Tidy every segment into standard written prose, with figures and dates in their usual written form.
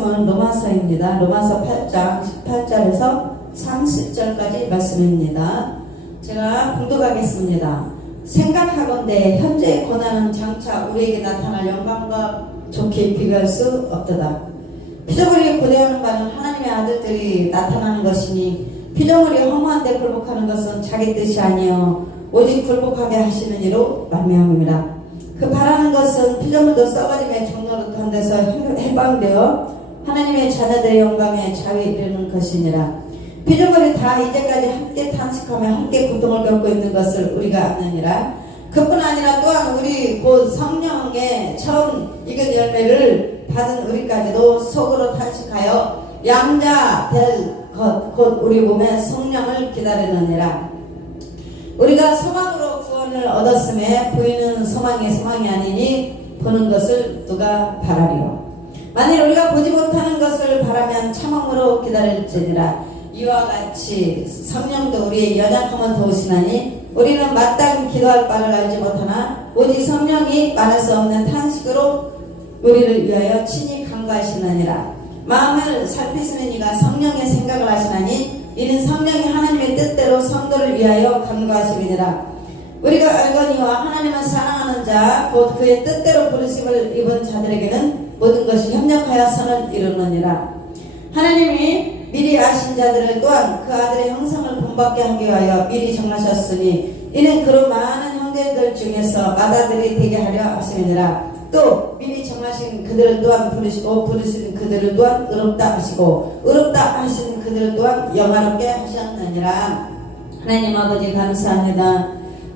로마서입니다. 로마서 8장 18절에서 30절까지 말씀입니다. 제가 봉독하겠습니다. 생각하건대 현재의 고난은 장차 우리에게 나타날 영광과 좋게 비교할 수 없도다. 피조물이 고대하는 바는 하나님의 아들들이 나타나는 것이니 피조물이 허무한 데 굴복하는 것은 자기 뜻이 아니요 오직 굴복하게 하시는 이로 말미암음이라. 그 바라는 것은 피조물도 썩어짐의 종노릇한 데서 해방되어 하나님의 자녀들의 영광에 자유에 이르는 것이니라. 피조물이 다 이제까지 함께 탄식하며 함께 고통을 겪고 있는 것을 우리가 아느니라. 그뿐 아니라 또한 우리 곧 성령의 처음 익은 열매를 받은 우리까지도 속으로 탄식하여 양자 될 것 곧 우리 몸의 성령을 기다리느니라. 우리가 소망으로 구원을 얻었음에 보이는 소망이 아니니 보는 것을 누가 바라리요. 만일 우리가 보지 못하는 것을 바라면 참음으로 기다릴지니라. 이와 같이 성령도 우리의 연약함을 도우시나니 우리는 마땅히 기도할 바를 알지 못하나 오직 성령이 말할 수 없는 탄식으로 우리를 위하여 친히 간구하시느니라. 마음을 살피시는 이가 성령의 생각을 하시나니 이는 성령이 하나님의 뜻대로 성도를 위하여 간구하시느니라. 우리가 알거니와 하나님은 사랑하는 자 곧 그의 뜻대로 부르심을 입은 자들에게는 모든 것이 협력하여 선을 이루느니라. 하나님이 미리 아신 자들을 또한 그 아들의 형상을 본받게 하기 위하여 미리 정하셨으니 이는 그런 많은 형제들 중에서 맏아들이 되게 하려 하심이니라. 또 미리 정하신 그들을 또한 부르시고 부르신 그들을 또한 의롭다 하시고 의롭다 하신 그들을 또한 영화롭게 하셨느니라. 하나님 아버지 감사합니다.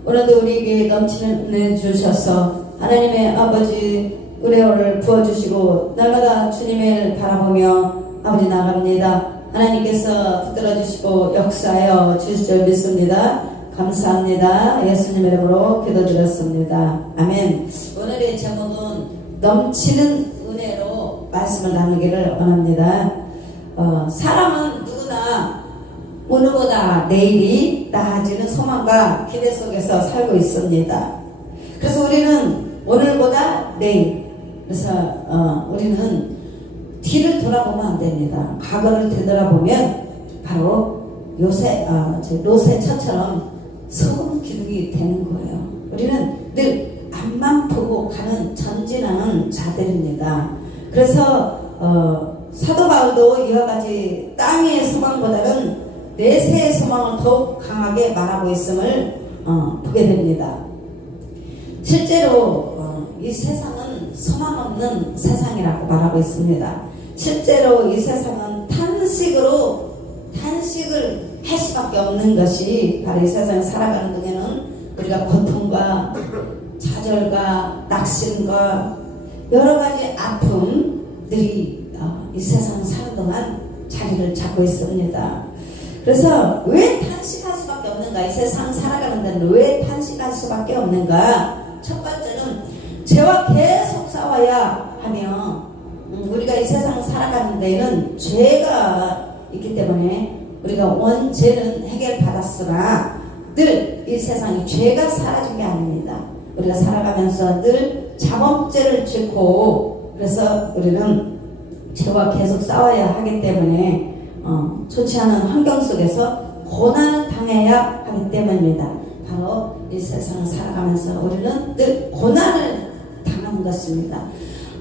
오늘도 우리에게 넘치는 은혜 주셔서 하나님의 아버지 은혜를 부어주시고 날마다 주님의 일 바라보며 아버지 나갑니다. 하나님께서 붙들어주시고 역사하여 주실 줄 믿습니다. 감사합니다. 예수님의 이름으로 기도드렸습니다. 아멘. 오늘의 제목은 넘치는 은혜로 말씀을 나누기를 원합니다. 사람은 누구나 오늘보다 내일이 나아지는 소망과 기대 속에서 살고 있습니다. 그래서 우리는 오늘보다 내일, 그래서 우리는 뒤를 돌아보면 안 됩니다. 과거를 되돌아보면 바로 로세처처럼 소금 기둥이 되는 거예요. 우리는 늘 앞만 보고 가는 전진하는 자들입니다. 그래서 사도 바울도 이와 같이 땅 위의 소망보다는 내세의 소망을 더욱 강하게 말하고 있음을 보게 됩니다. 실제로 이 세상은 소망 없는 세상이라고 말하고 있습니다. 실제로 이 세상은 탄식을 할 수밖에 없는 것이 바로 이 세상을 살아가는 동안에는 우리가 고통과 좌절과 낙심과 여러 가지 아픔들이 이 세상을 사는 동안 자리를 잡고 있습니다. 그래서 왜 탄식할 수밖에 없는가? 이 세상 살아가는 데는 왜 탄식할 수밖에 없는가? 첫 번째는 죄와 계속 싸워야 하며 우리가 이 세상을 살아가는 데에는 죄가 있기 때문에 우리가 원죄는 해결받았으나 늘 이 세상에 죄가 사라진 게 아닙니다. 우리가 살아가면서 늘 자범죄를 짓고 그래서 우리는 죄와 계속 싸워야 하기 때문에 좋지 않은 환경 속에서 고난을 당해야 하기 때문입니다. 바로 이 세상을 살아가면서 우리는 늘 고난을 당하는 것입니다.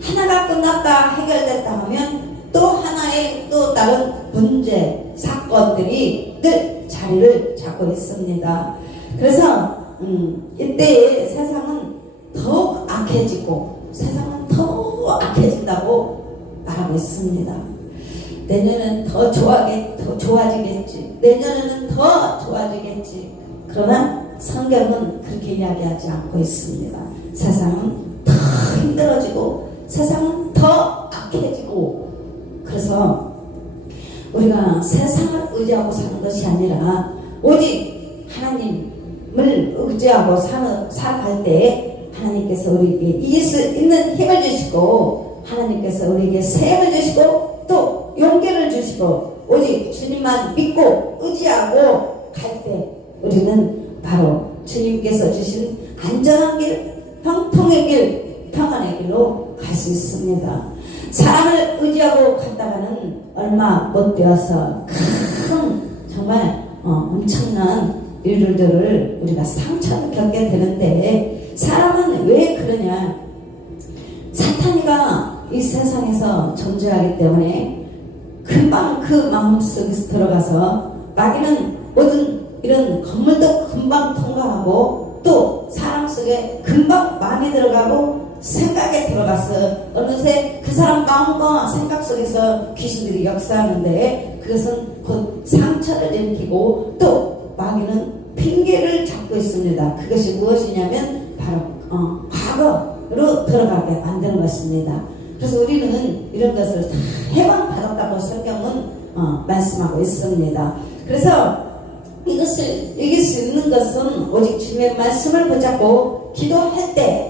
하나가 끝났다 해결됐다 하면 또 하나의 또 다른 문제 사건들이 늘 자리를 잡고 있습니다. 그래서 이때의 세상은 더욱 악해지고 세상은 더욱 악해진다고 말하고 있습니다. 내년은 더 좋아지겠지. 내년에는 더 좋아지겠지. 그러나 성경은 그렇게 이야기하지 않고 있습니다. 세상은 더 힘들어지고 세상은 더 악해지고 그래서 우리가 세상을 의지하고 사는 것이 아니라 오직 하나님을 의지하고 살아갈 때 하나님께서 우리에게 이길 수 있는 힘을 주시고 하나님께서 우리에게 샘을 주시고 또 용기를 주시고 오직 주님만 믿고 의지하고 갈 때 우리는 바로 주님께서 주신 안전한 길, 형통의 길, 평안의 길로 갈 수 있습니다. 사람을 의지하고 갔다가는 얼마 못 되어서 큰 정말 엄청난 일들을 우리가 상처를 겪게 되는데, 사람은 왜 그러냐? 사탄이가 이 세상에서 존재하기 때문에 금방 그 마음속에서 들어가서 마귀는 모든 이런 건물도 금방 통과하고 또 사람 속에 금방 마음이 들어가고 생각에 들어가서 어느새 그 사람 마음과 생각 속에서 귀신들이 역사하는데, 그것은 곧 상처를 일으키고 또 마귀는 핑계를 잡고 있습니다. 그것이 무엇이냐면 바로 과거로 들어가게 만드는 것입니다. 그래서 우리는 이런 것을 다 해방받았다고 성경은 말씀하고 있습니다. 그래서 이것을 이길 수 있는 것은 오직 주님의 말씀을 붙잡고 기도할 때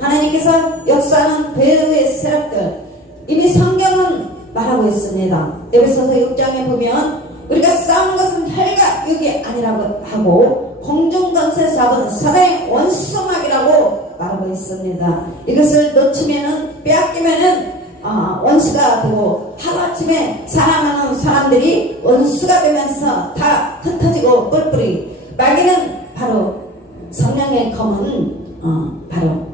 하나님께서 역사하는 배후의 세력들, 이미 성경은 말하고 있습니다. 에베소서 6장에 보면 우리가 싸우는 것은 혈과 육이 아니라고 하고 공중권세 잡은 사단의 원수막이라고 말하고 있습니다. 이것을 놓치면은, 빼앗기면은 원수가 되고 하루아침에 사랑하는 사람들이 원수가 되면서 다 흩어지고 뿔뿔이. 마귀는 바로 성령의 검은 바로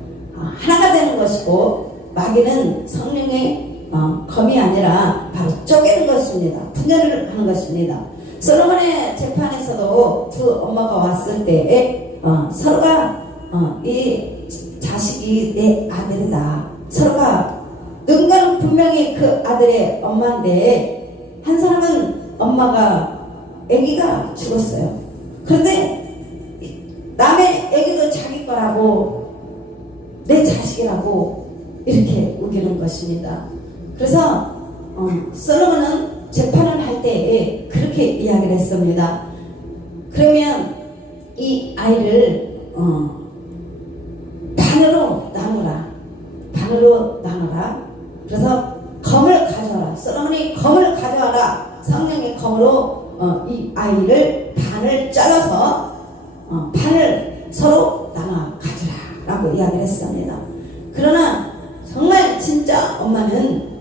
하나가 되는 것이고, 마귀는 성령의 검이 아니라 바로 쪼개는 것입니다. 분열을 하는 것입니다. 솔로몬의 재판에서도 두 엄마가 왔을 때 서로가 이 자식이 내 아들이다, 서로가 누군가는 분명히 그 아들의 엄마인데, 한 사람은 엄마가 아기가 죽었어요. 그런데 남의 아기도 자기 거라고, 내 자식이라고 이렇게 우기는 것입니다. 그래서 솔로몬은 재판을 할 때 그렇게 이야기를 했습니다. 그러면 이 아이를 반으로 나누라. 그래서 검을 가져와라. 솔로몬이 검을 가져와라. 성령의 검으로 이 아이를 반을 잘라서 반을 서로 나눠 가져라 라고 이야기를 했습니다. 그러나 정말 진짜 엄마는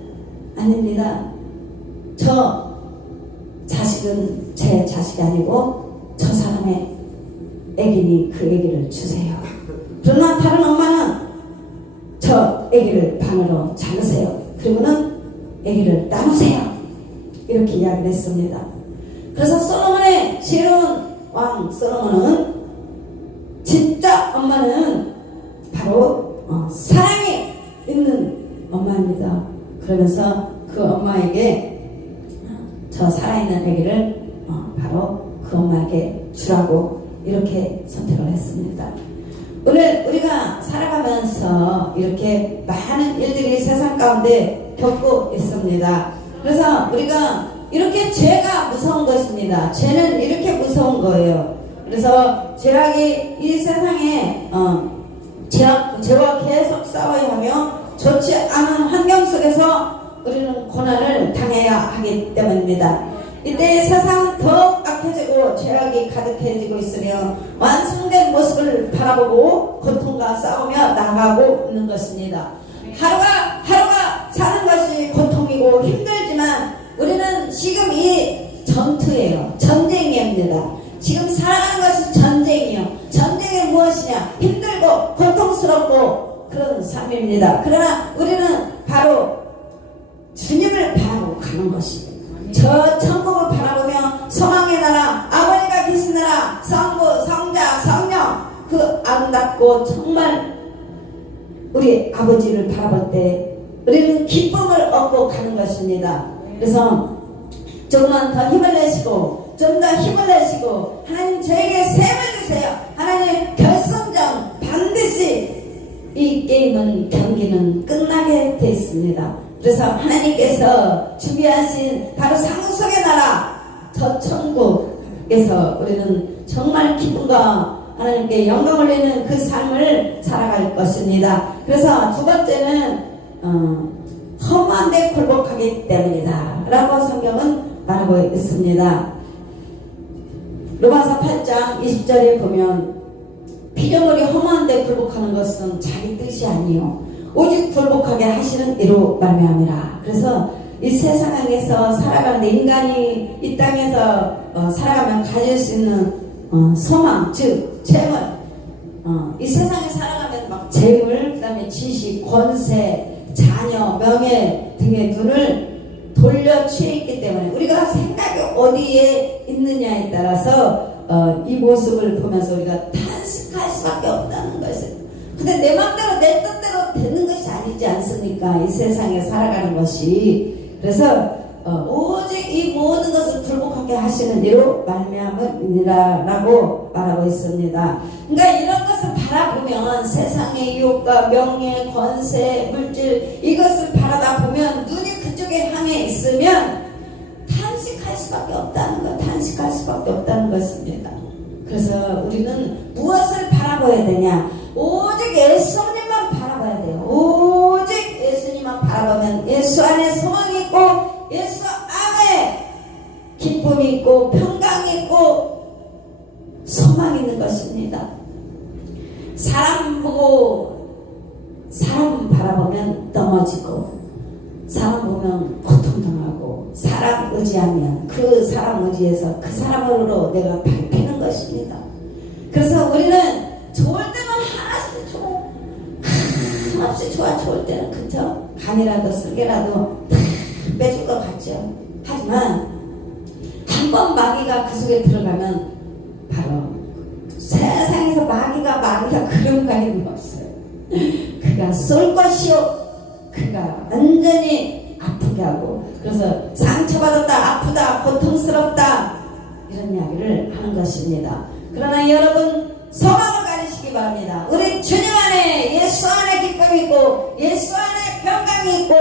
아닙니다. 저 자식은 제 자식이 아니고 저 사람의 애기니 그 애기를 주세요. 그러나 다른 엄마는 저 애기를 반으로 자르세요. 그리고는 애기를 나누세요. 이렇게 이야기를 했습니다. 그래서 솔로몬의 지혜로운 왕 솔로몬은, 진짜 엄마는 바로 사랑이 있는 엄마입니다. 그러면서 그 엄마에게 저 살아있는 아기를 바로 그 엄마에게 주라고 이렇게 선택을 했습니다. 오늘 우리가 살아가면서 이렇게 많은 일들이 세상 가운데 겪고 있습니다. 그래서 우리가 이렇게 죄가 무서운 것입니다. 죄는 이렇게 무서운 거예요. 그래서 죄악이 이 세상에 죄와 계속 싸워야 하며 좋지 않은 환경 속에서 우리는 고난을 당해야 하기 때문입니다. 이때 세상은 더욱 악해지고 죄악이 가득해지고 있으며 완성된 모습을 바라보고 고통과 싸우며 나가고 있는 것입니다. 하루가 사는 것이 고통이고 힘들지만 우리는 지금 이 전투예요. 전쟁입니다. 지금 살아가는 것이 전쟁이요. 전쟁이 무엇이냐? 힘들고 고통스럽고 그런 삶입니다. 그러나 우리는 바로 주님을 바라보고 가는 것이에요. 저 천국을 바라보며 소망의 나라, 아버지가 계신 나라, 성부, 성자, 성령, 그 아름답고 정말 우리 아버지를 바라볼 때 우리는 기쁨을 얻고 가는 것입니다. 그래서 조금만 더 힘을 내시고 좀 더 힘을 내시고 하나님 저에게 셈을 주세요. 하나님 결승전 반드시 이 게임은 경기는 끝나게 되어 있습니다. 그래서 하나님께서 준비하신 바로 상속의 나라 저 천국에서 우리는 정말 기쁨과 하나님께 영광을 내는 그 삶을 살아갈 것입니다. 그래서 두 번째는 험한 데 굴복하기 때문이다 라고 성경은 말하고 있습니다. 로마서 8장 20절에 보면 피조물이 험한 데 굴복하는 것은 자기 뜻이 아니요 오직 굴복하게 하시는 이로 말미암이라. 그래서 이 세상에서 살아가는데 인간이 이 땅에서 살아가면 가질 수 있는 소망, 즉 재물, 이 세상에 살아가면 막 재물, 그다음에 지식, 권세, 자녀, 명예 등의 눈을 돌려 취해 있기 때문에 우리가 생각이 어디에 있느냐에 따라서 이 모습을 보면서 우리가 탄식할 수밖에 없다는 것을. 근데 내 맘대로 내 뜻대로 되는 것이 아니지 않습니까? 이 세상에 살아가는 것이. 그래서 오직 이 모든 것을 굴복하게 하시는 이로 말미암으니라라고 말하고 있습니다. 그러니까 이런 것을 바라보면 세상의 유혹과 명예, 권세, 물질 이것을 바라다 보면 눈이 그쪽에 향해 있으면 탄식할 수밖에 없다는 것, 탄식할 수밖에 없다는 것입니다. 그래서 우리는 무엇을 바라봐야 되냐? 오직 예수님만 바라봐야 돼요. 오직 예수님만 바라보면 예수 안에 소망이 있고 예수 안에 기쁨이 있고 평강이 있고 소망이 있는 것입니다. 사람 보고 사람 바라보면 넘어지고 사람 보면 고통당하고 사람 의지하면 그 사람 의지에서 그 사람으로 내가 밟히는 것입니다. 그래서 우리는 좋을 때는 하나씩 좋고 한없이 좋을 때는 그저 간이라도 쓸개라도 빼줄 것 같죠. 하지만 한번 마귀가 그 속에 들어가면 바로 세상에서 마귀가 그런 가입이 없어요. 그가 쏠 것이요 그가 완전히 아프게 하고 그래서 상처받았다 아프다 고통스럽다 이런 이야기를 하는 것입니다. 그러나 여러분 소망을 가지시기 바랍니다. 우리 주님 안에 예수 안에 기쁨이 있고 예수 안에 평강이 있고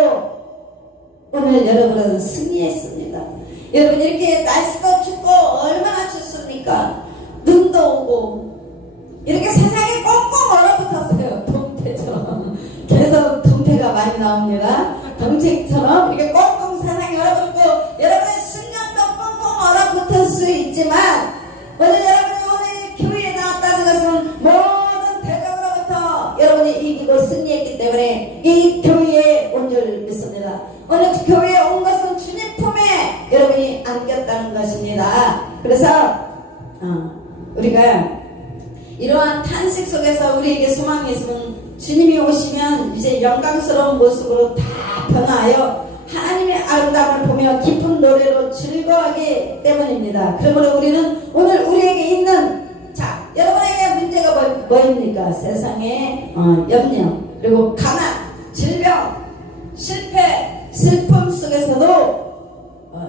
오늘 여러분은 승리했습니다. 여러분 이렇게 날씨도 춥고 얼마나 춥습니까? 눈도 오고 이렇게 세상이 꽁꽁 얼어붙었어요. 동태처럼 계속 동태가 많이 나옵니다. 동태처럼 이렇게 꽁꽁 세상이 얼어붙고 여러분의 신경도 꽁꽁 얼어붙을 수 있지만 오늘 여러분이 오늘 교회에 나왔다는 것은 모든 대적으로부터 여러분이 이기고 승리했기 때문에 이 교회에 온 줄 믿습니다. 오늘 교회에 온 것은 주님 품에 여러분이 안겼다는 것입니다. 그래서 우리가 이러한 탄식 속에서 우리에게 소망이 있으면 주님이 오시면 이제 영광스러운 모습으로 다 변화하여 하나님의 아름다움을 보며 기쁜 노래로 즐거워하기 때문입니다. 그러므로 우리는 오늘 우리에게 있는 자 여러분에게 문제가 뭐입니까? 세상의 염려 그리고 가난, 질병, 실패, 슬픔 속에서도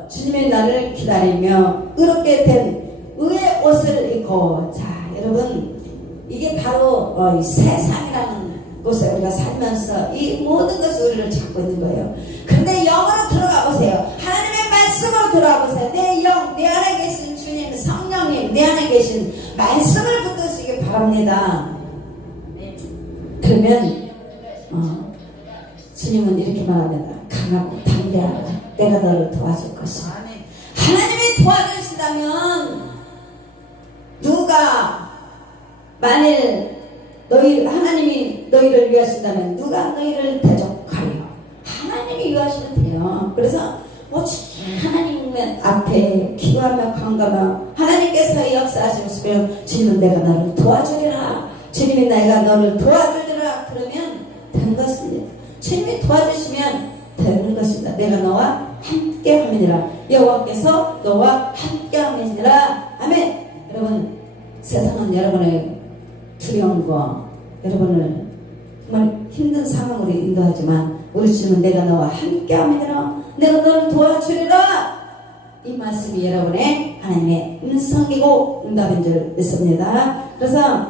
주님의 날을 기다리며 의롭게 된 의의 옷을 입고 자 여러분 이게 바로 세상이라는 곳에 우리가 살면서 이 모든 것을 우리를 잡고 있는 거예요. 그런데 영으로 들어가 보세요. 하나님의 말씀으로 들어가 보세요. 내 영, 내 안에 계신 주님, 성령님, 내 안에 계신 말씀을 붙드시기 바랍니다. 그러면 주님은 이렇게 말합니다. 강하고 담대하라. 내가 너를 도와줄 것이다. 하나님이 도와주신다면 누가 만일 하나님이 너희를 위하신다면 누가 너희를 대적하리요? 하나님이 위하시면 돼요. 그래서 하나님 앞에 기도하며 간가며 하나님께서 역사하시면 주님은 내가 너를 도와주리라. 주님이 내가 너를 도와주리라. 그러면 된 것입니다. 주님이 도와주시면 되는 것입니다. 내가 너와 함께 함이니라. 여호와께서 너와 함께 함이니라. 아멘. 여러분 세상은 여러분의 두려움과 여러분을 정말 힘든 상황으로 인도하지만 우리 주님은 내가 너와 함께 함이니라. 내가 너를 도와주리라. 이 말씀이 여러분의 하나님의 음성이고 응답인 줄 믿습니다. 그래서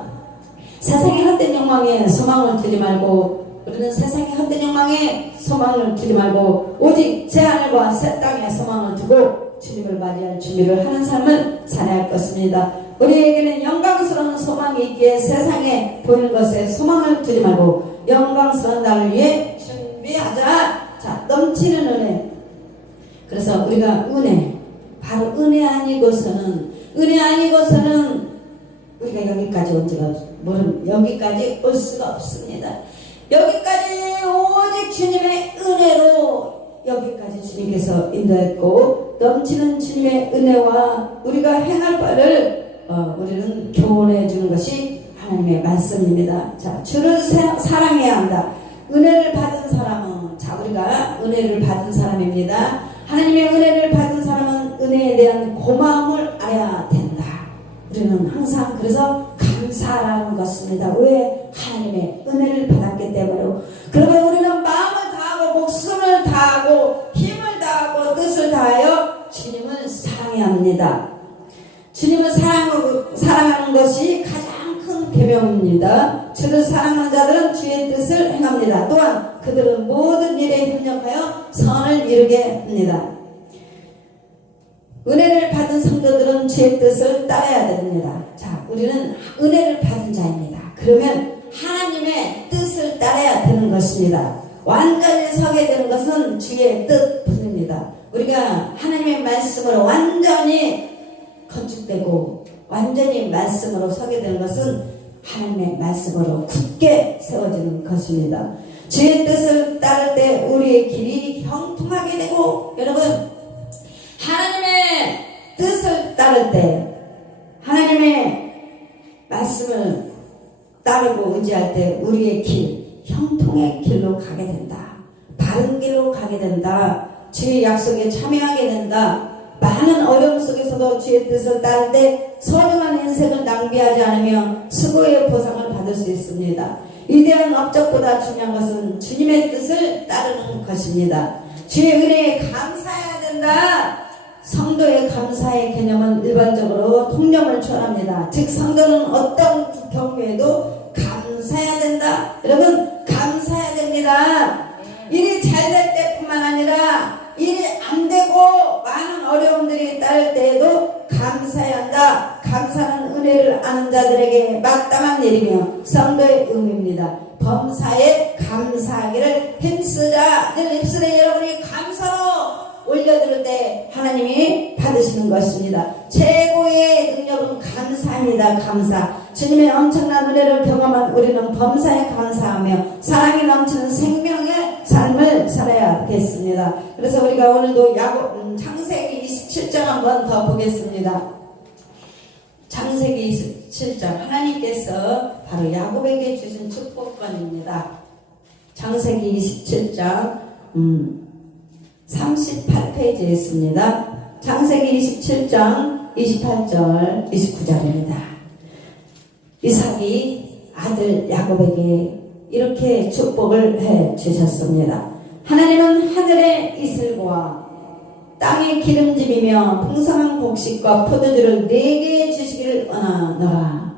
세상의 헛된 욕망에 소망을 두지 말고 우리는 세상의 헛된 욕망에 소망을 두지 말고 오직 제 하늘과 새 땅에 소망을 두고 주님을 맞이할 준비를 하는 삶을 살아야 할 것입니다. 우리에게는 영광스러운 소망이 있기에 세상에 보이는 것에 소망을 두지 말고 영광스러운 날을 위해 준비하자. 자, 넘치는 은혜. 그래서 우리가 은혜, 바로 은혜 아니고서는 우리가 여기까지 온 지가 여기까지 올 수가 없습니다. 여기까지 오직 주님의 은혜로 여기까지 주님께서 인도했고, 넘치는 주님의 은혜와 우리가 행할 바를 우리는 교훈해 주는 것이 하나님의 말씀입니다. 자, 주를 사랑해야 한다. 은혜를 받은 사람은, 자, 우리가 은혜를 받은 사람입니다. 하나님의 은혜를 받은 사람은 은혜에 대한 고마움을 알아야 된다. 우리는 항상 그래서 감사라는 것입니다. 왜? 하나님의 은혜를 받았기 때문에. 그러면 우리는 마음을 다하고 목숨을 다하고 힘을 다하고 뜻을 다하여 주님을 사랑해야 합니다. 주님을 사랑하는 것이 가장 큰 계명입니다. 주를 사랑하는 자들은 주의 뜻을 행합니다. 또한 그들은 모든 일에 협력하여 선을 이루게 합니다. 은혜를 받은 성도들은 주의 뜻을 따라야 됩니다. 자, 우리는 은혜를 받은 자입니다. 그러면 하나님의 뜻을 따라야 되는 것입니다. 완전히 서게 되는 것은 주의 뜻뿐입니다. 우리가 하나님의 말씀으로 완전히 건축되고 완전히 말씀으로 서게 되는 것은 하나님의 말씀으로 굳게 세워지는 것입니다. 주의 뜻을 따를 때 우리의 길이 형통하게 되고, 여러분, 하나님의 뜻을 따를 때, 하나님의 말씀을 따르고 의지할 때 우리의 길, 형통의 길로 가게 된다. 바른 길로 가게 된다. 주의 약속에 참여하게 된다. 많은 어려움 속에서도 주의 뜻을 따를 때 소중한 인생을 낭비하지 않으며 수고의 보상을 받을 수 있습니다. 위대한 업적보다 중요한 것은 주님의 뜻을 따르는 것입니다. 주의 은혜에 감사해야 된다. 성도의 감사의 개념은 일반적으로 통념을 초월합니다. 즉, 성도는 어떤 경우에도 감사해야 된다. 여러분, 감사해야 됩니다. 일이 잘 될 때뿐만 아니라 일이 안 되고 많은 어려움들이 따를 때에도 감사해야 한다. 감사는 은혜를 아는 자들에게 마땅한 일이며 성도의 의무입니다. 범사에 감사하기를 힘쓰자. 늘 입술에 여러분이 감사로 올려드릴 때 하나님이 받으시는 것입니다. 최고의 능력은 감사입니다. 감사. 주님의 엄청난 은혜를 경험한 우리는 범사에 감사하며 사랑이 넘치는 생명의 삶을 살아야겠습니다. 그래서 우리가 오늘도 창세기 27장 한번 더 보겠습니다. 창세기 27장, 하나님께서 바로 야곱에게 주신 축복권입니다. 창세기 27장 38페이지에 있습니다. 창세기 27장 28절 29절입니다. 이삭이 아들 야곱에게 이렇게 축복을 해 주셨습니다. 하나님은 하늘의 이슬과 땅의 기름짐이며 풍성한 곡식과 포도주를 네게 주시기를 원하노라.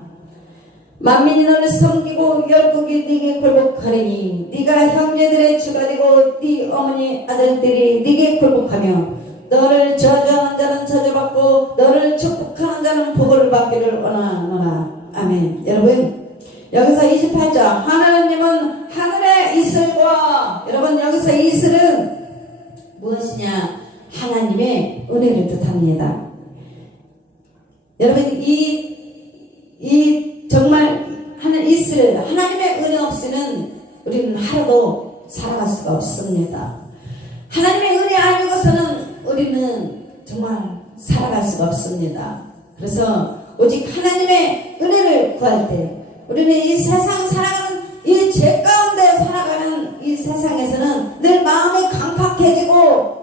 만민이 너를 섬기고 열국이 네게 굴복하리니 네가 형제들의 주가 되고 네 어머니 아들들이 네게 굴복하며 너를 저주하는 자는 저주받고 너를 축복하는 자는 복을 받기를 원하노라. 아멘. 여러분, 여기서 28절, 하나님은 하늘의 이슬과, 여러분, 여기서 이슬은 무엇이냐? 하나님의 은혜를 뜻합니다. 여러분, 정말 이슬, 하나님의 은혜 없이는 우리는 하루도 살아갈 수가 없습니다. 하나님의 은혜 아니고서는 우리는 정말 살아갈 수가 없습니다. 그래서 오직 하나님의 은혜를 구할 때 우리는 이 세상 살아가는 이 죄 가운데 살아가는 이 세상에서는 늘 마음이 강팍해지고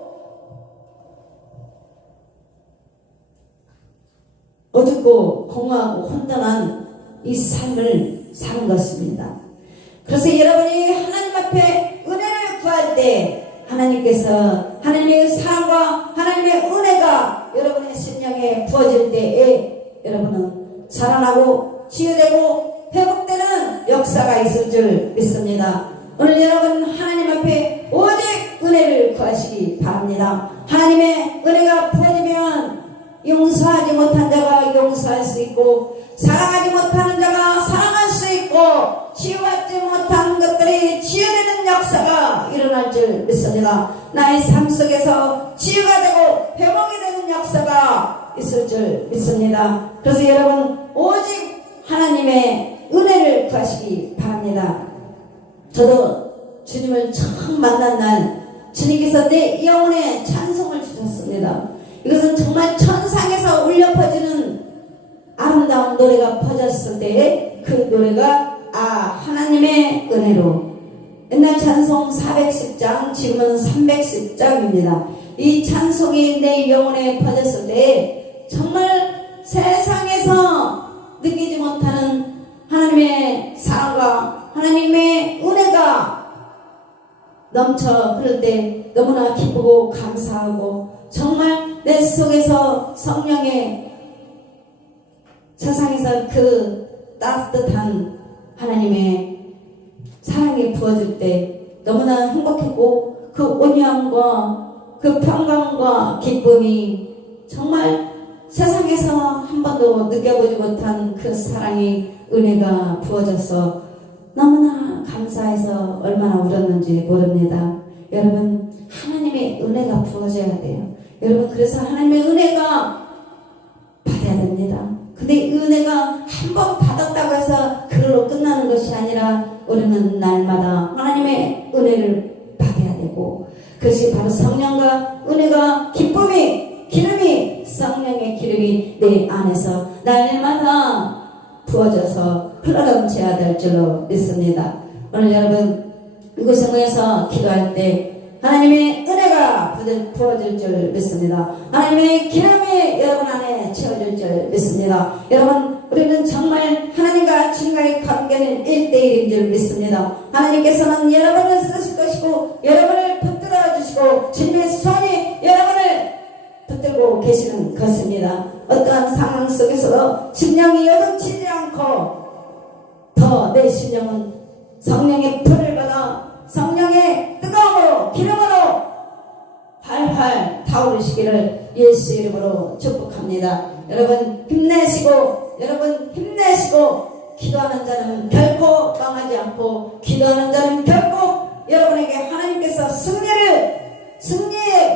어둡고 공허하고 혼돈한 이 삶을 사는 것입니다. 그래서 여러분이 하나님 앞에 은혜를 구할 때 하나님께서 하나님의 사랑과 하나님의 은혜가 여러분의 심령에 부어질 때에 여러분은 살아나고 치유되고 회복되는 역사가 있을 줄 믿습니다. 오늘 여러분 하나님 앞에 오직 은혜를 구하시기 바랍니다. 하나님의 은혜가 부어지면 용서하지 못한 자가 용서할 수 있고 사랑하지 못하는 자가 사랑할 수 있고 치유받지 못한 것들이 치유되는 역사가 일어날 줄 믿습니다. 나의 삶 속에서 치유가 되고 회복이 되는 역사가 있을 줄 믿습니다. 그래서 여러분 오직 하나님의 은혜를 구하시기 바랍니다. 저도 주님을 처음 만난 날 주님께서 내 영혼에 찬송을 주셨습니다. 이것은 정말 천상에서 울려 퍼지는 아름다운 노래가 퍼졌을 때에 그 노래가 하나님의 은혜로. 옛날 찬송 410장, 지금은 310장입니다. 이 찬송이 내 영혼에 퍼졌을 때 정말 세상에서 느끼지 못하는 하나님의 사랑과 하나님의 은혜가 넘쳐 흐를 때 너무나 기쁘고 감사하고 정말 내 속에서 성령의 세상에서 그 따뜻한 하나님의 사랑이 부어질 때 너무나 행복했고 그 온유함과 그 평강과 기쁨이 정말 세상에서 한 번도 느껴보지 못한 그 사랑이 은혜가 부어져서 너무나 감사해서 얼마나 울었는지 모릅니다. 여러분 하나님의 은혜가 부어져야 돼요. 여러분 그래서 하나님의 은혜가 받아야 됩니다. 근데 이 은혜가 한 번 받았다고 해서 그걸로 끝나는 것이 아니라 우리는 날마다 하나님의 은혜를 받아야 되고 그것이 바로 성령과 은혜가 기름이 성령의 기름이 내 안에서 날마다 부어져서 흘러넘쳐야 될 줄로 믿습니다. 오늘 여러분 이곳에 모여서 기도할 때 하나님의 은혜가 부어질 줄 믿습니다. 하나님의 기름이 여러분 안에 채워질 줄 믿습니다. 여러분 우리는 정말 하나님과 주님과의 관계는 1대1인 줄 믿습니다. 하나님께서는 여러분을 쓰실 것이고 여러분을 붙들어 주시고 주님의 손이 여러분을 붙들고 계시는 것입니다. 어떠한 상황 속에서도 심령이 여동치지 않고 더 내 심령은 성령의 불을 받아 성령의 뜨거움으로 기름으로 활활 타오르시기를 예수 이름으로 축복합니다. 여러분 힘내시고 기도하는 자는 결코 망하지 않고 기도하는 자는 결코 여러분에게 하나님께서 승리의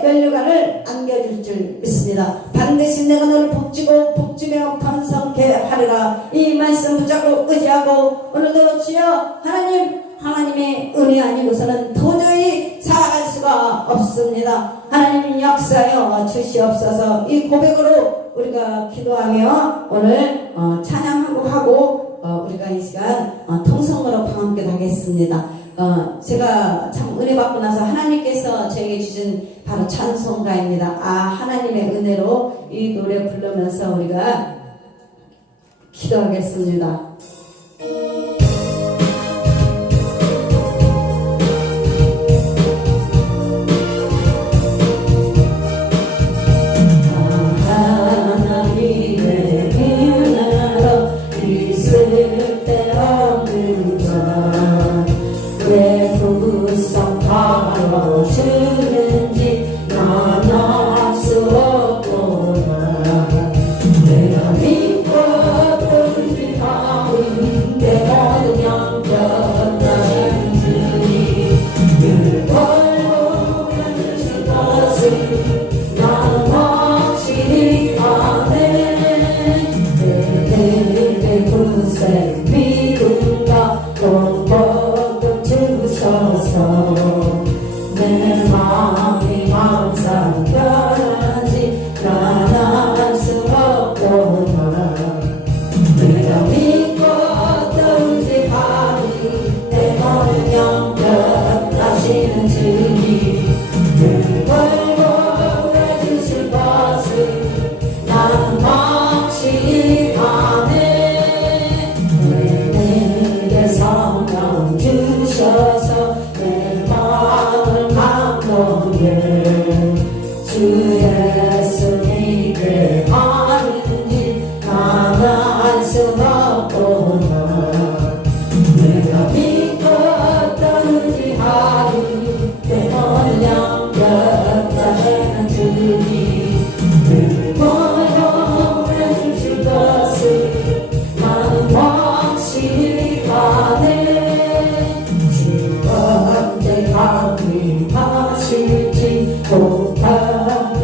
면류관을 안겨줄 줄 믿습니다. 반드시 내가 너를 복주고 복주며 번성케 하리라. 이 말씀 붙잡고 의지하고 오늘도 주여 하나님의 은혜 아니고서는 도저히 살아갈 수가 없습니다. 하나님 역사여 주시옵소서. 이 고백으로 우리가 기도하며 오늘 찬양 한곡 하고 우리가 이 시간 통성으로 방언기도 하겠습니다. 제가 참 은혜 받고 나서 하나님께서 저에게 주신 바로 찬송가입니다. 하나님의 은혜로 이 노래 부르면서 우리가 기도하겠습니다. 주는지 난 알 수 없구나. 내가 믿고 의지하는 내 모든 영적 나신 주님 늘 걸고 주신 것을 나는 확실히 아네. 내 굳센 믿음과 공복도 주셔서 내 마음이 항상 변하지 나는 수 없구나. 내가 믿고 의지하는 내 모든 영적 나시는 주님 늘 걸고 해주실 것을 나는 확실히 아네. 내게 성령 주셔서 내 마음을 감동해 주 예수님께 하는지 나는 알 수 없구나. 내가 믿고 의지하는 내 모든 영적 나시는 주님 늘 걸고 해주실 것을 나는 확실히 아네. 주가 언제 강림하실지 못하게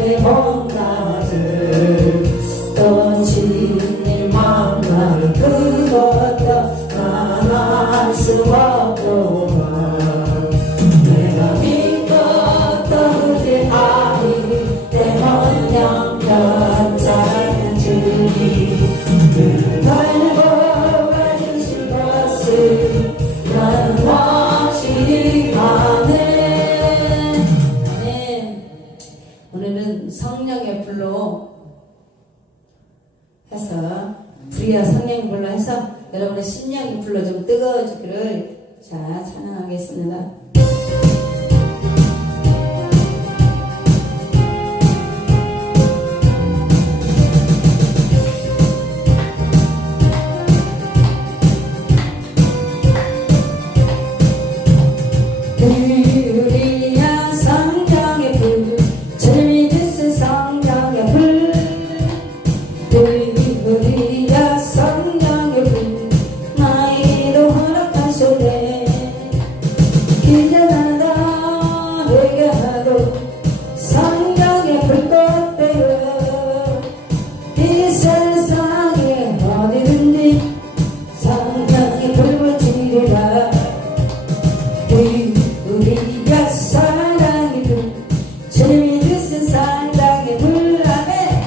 오늘은 성령의 불로 해서 불이야 성령의 불로 해서 여러분의 심령의 불로 좀 뜨거워지기를 자 찬양하겠습니다. 우리야 성령의 불 주님이 주신 성령의 불 우리야 성령의 불 나에게도 허락하셨네 기대나다 내게 하고 성령의 불꽃대요 이 세상에 어디든지 성령의 불을 지르라 우리가 사랑의 불 주님이 주신 사랑의 불 아멘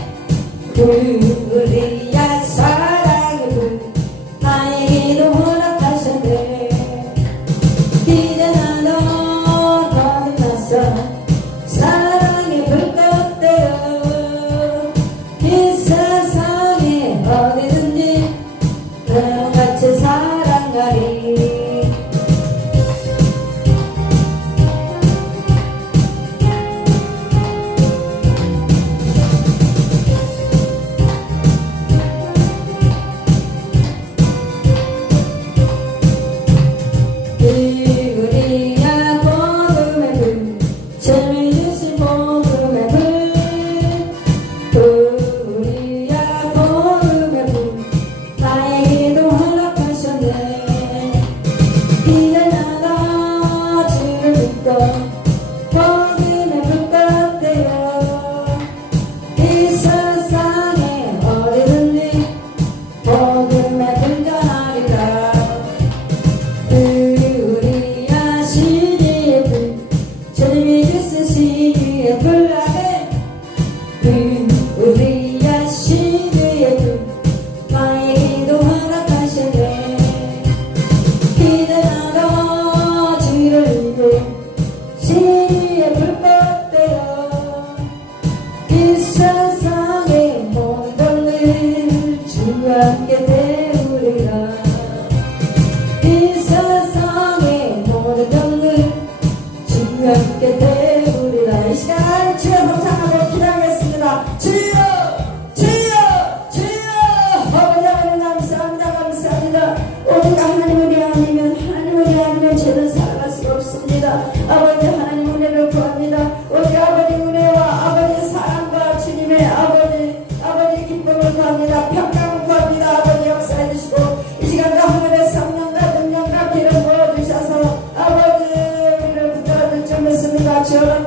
우리가 사랑의 불 나에게도 허락하셨네 이제 나도 거듭났어 사랑의 불꽃대요 이 세상에 어디든지 나와 같이 사랑하리 우리야 복음의 불 주님이 주신 복음의 불 우리야 복음의 불 나에게도 허락하셨네 이제 나가 주를 믿고 복음의 불 같대요 이 세상에 어디든지 복음의 불 전하리라 우리야 시기의 불 주님이 주신 시기의 불 아멘 우리야 시기의 불 나에게도 허락하셨네 이제 나도 주를 믿고 시기의 불 같대요 이 세상의 모든 것을 주와 함께 배우리라 이 세상의 모든 것을 주와 함께 배우리라 이 시간 주여 감사하고 기도하겠습니다 주여 주여 주여 아버지 하나님 감사합니다 감사합니다 우리가 하나님을 위하면 하나님을 위하면 죄는 살아갈 수가 없습니다 아버지 하나님 은혜를 구합니다 우리 아버지 은혜와 아버지 사랑과 주님의 아버지 기쁨을 구합니다 평강을 구합니다 아버지 역사해 주시고 이 시간도 하늘의 성령과 능력과 기름 부어주셔서 아버지 우리를 붙들어줄 줄 믿습니다 주여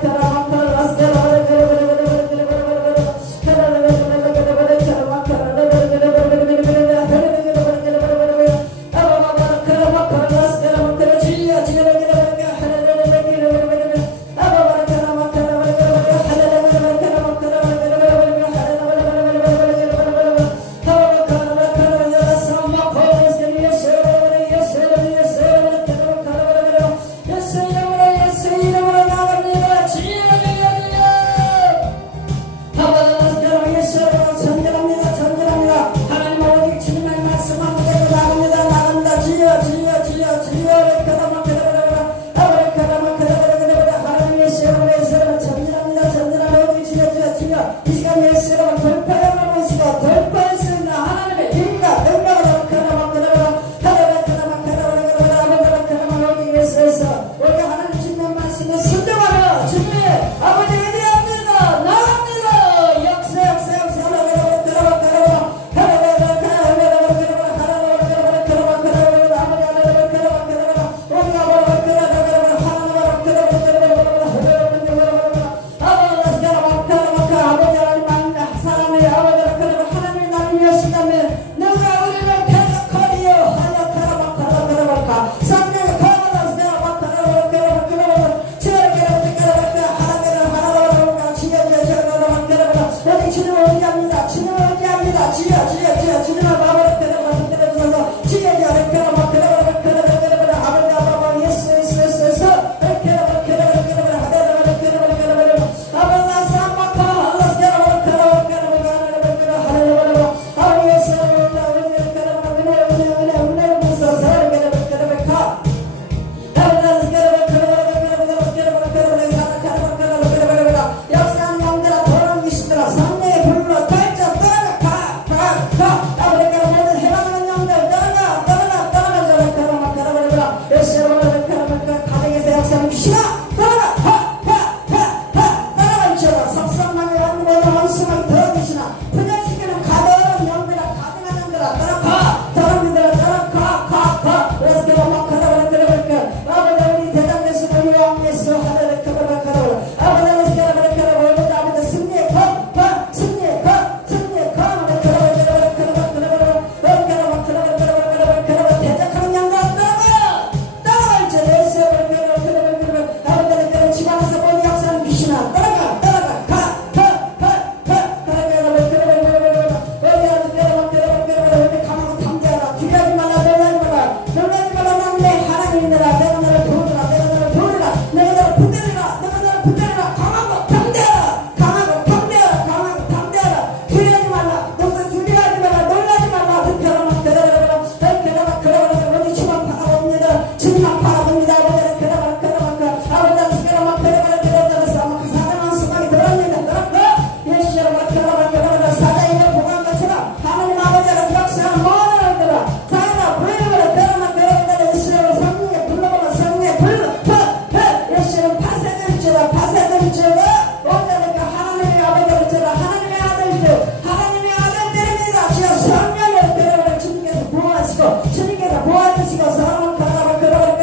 하나님의 아들들입니다. 주여 성령을 끌어버려 주님께서 보호하시고 주님께서 보호하시고 사람을 가라고 끌어버려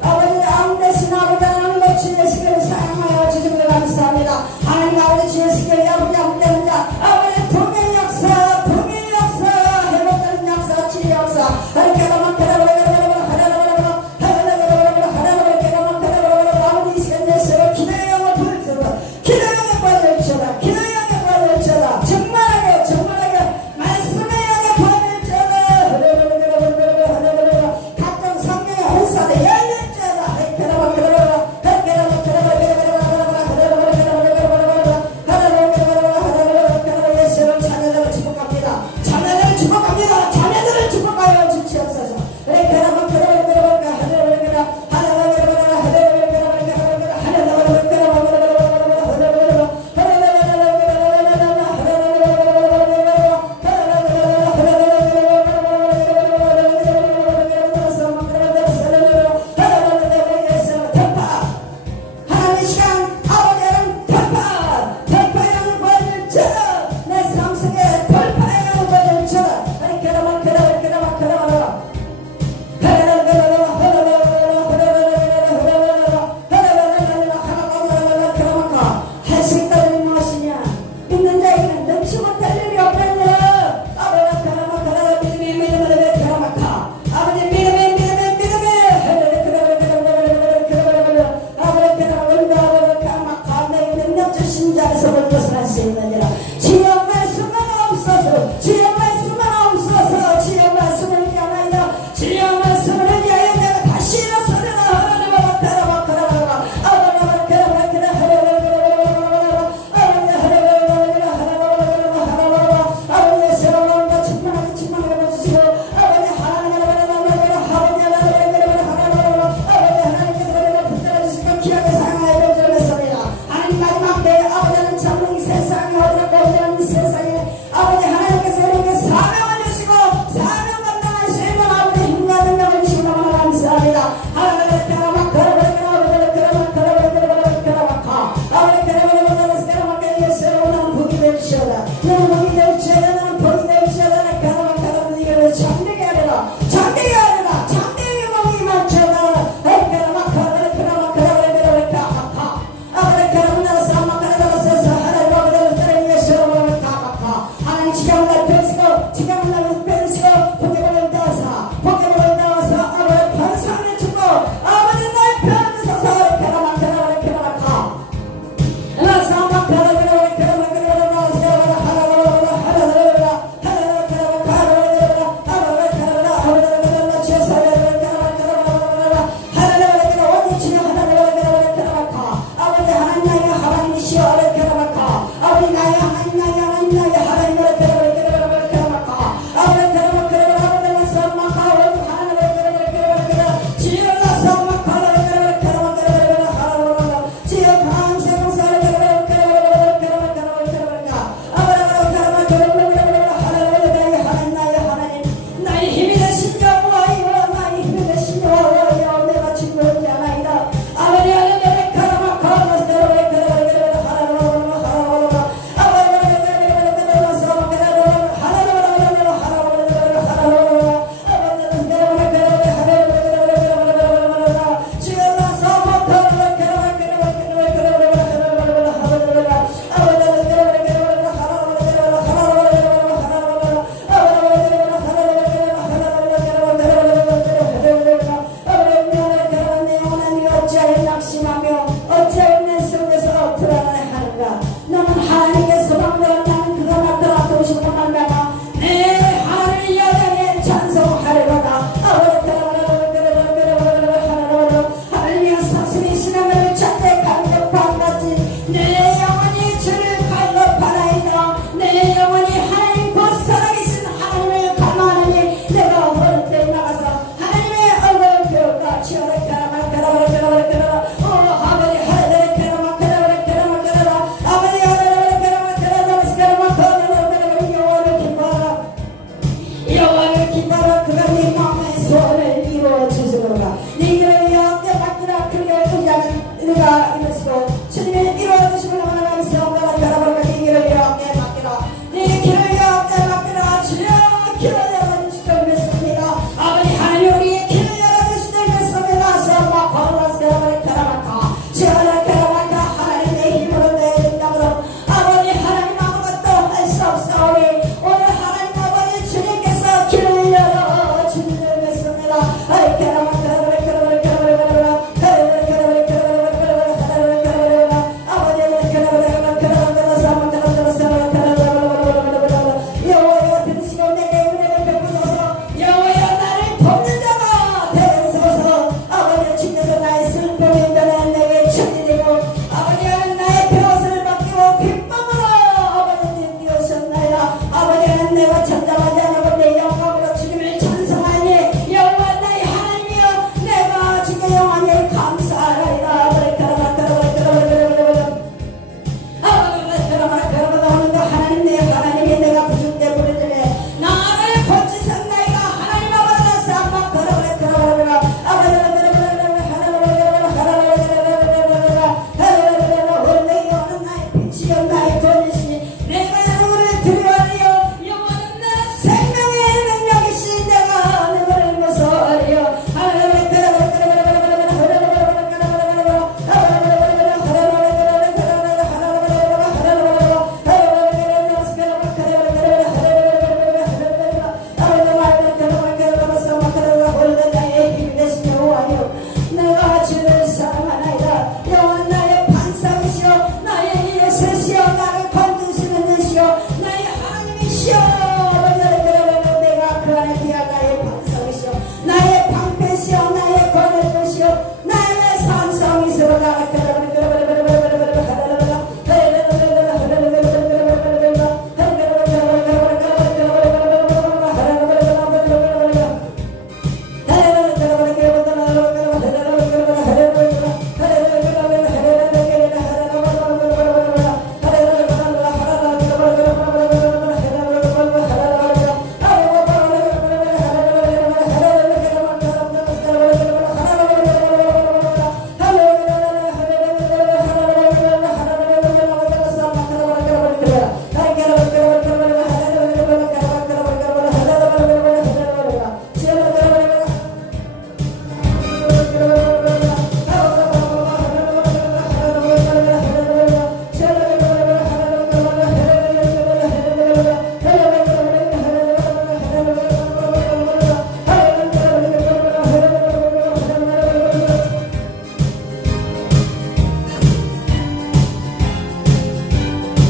아버지 아무 데시나 아버지 하나님의 주의 시계를 사용하여 주시기를 감사합니다. 하나님 아버지 주의 시계를 아버지 함께하는 자 아버지 동의 역사 회복되는 역사 치유 역사 아버지 이 시간 예수로 기도의 영을 부르짖어 기도의 영에 빠져있어라 기도의 영에 빠져있어라 정말하게 말씀의 영에 빠져있어라 각종 성경의 혼사대 열렸잖아 예수를 자녀들을 축복합니다. 자녀들을 축복합니다. 자녀들을 축복하여 주시옵소서. 하나님 시간 아버지는 돌파의 보여줄지어다 내 삶 속에 돌파의 보여줄지어다 할 수 있다는 무엇이냐 믿는 자에게는 능치 못할 일이 없느냐 아버지 주신 자에서 벗어날 수 있느니라. 주여 말씀은 없어서 주여 말씀을 위하나이다. 주여 말씀을 위하여 내가 다시 일어서려나 아버지 새로운 것 충만하게 해주시고 아버지 하나님께서 붙들어 주시고 귀하게 사용하여 주셨습니다. 하나님 마지막 때에 아버지는 참는 이 세상에 어렵고 이 세상에 아버지 하나님께서 우리에게 사명을 주시고 사명 감당할 수 있는 아버지 힘과 능력을 주시고 너무나 감사합니다. 너는 복이 될 지어다 너는 복이 될 지어다 이거를 잠들게 하리라 잠들게 복이 많잖아 하나님 지경을 펴시고 포개버를 따라서 아버지 반상을 주고 아버지 날 펴주소서 아버지 하나님 나의 하나님이시여 아버지 나의 나의 힘이 되신 여호와여 나의 힘이 되신 여호와여 내가 죽는 자 아나이다. 아버지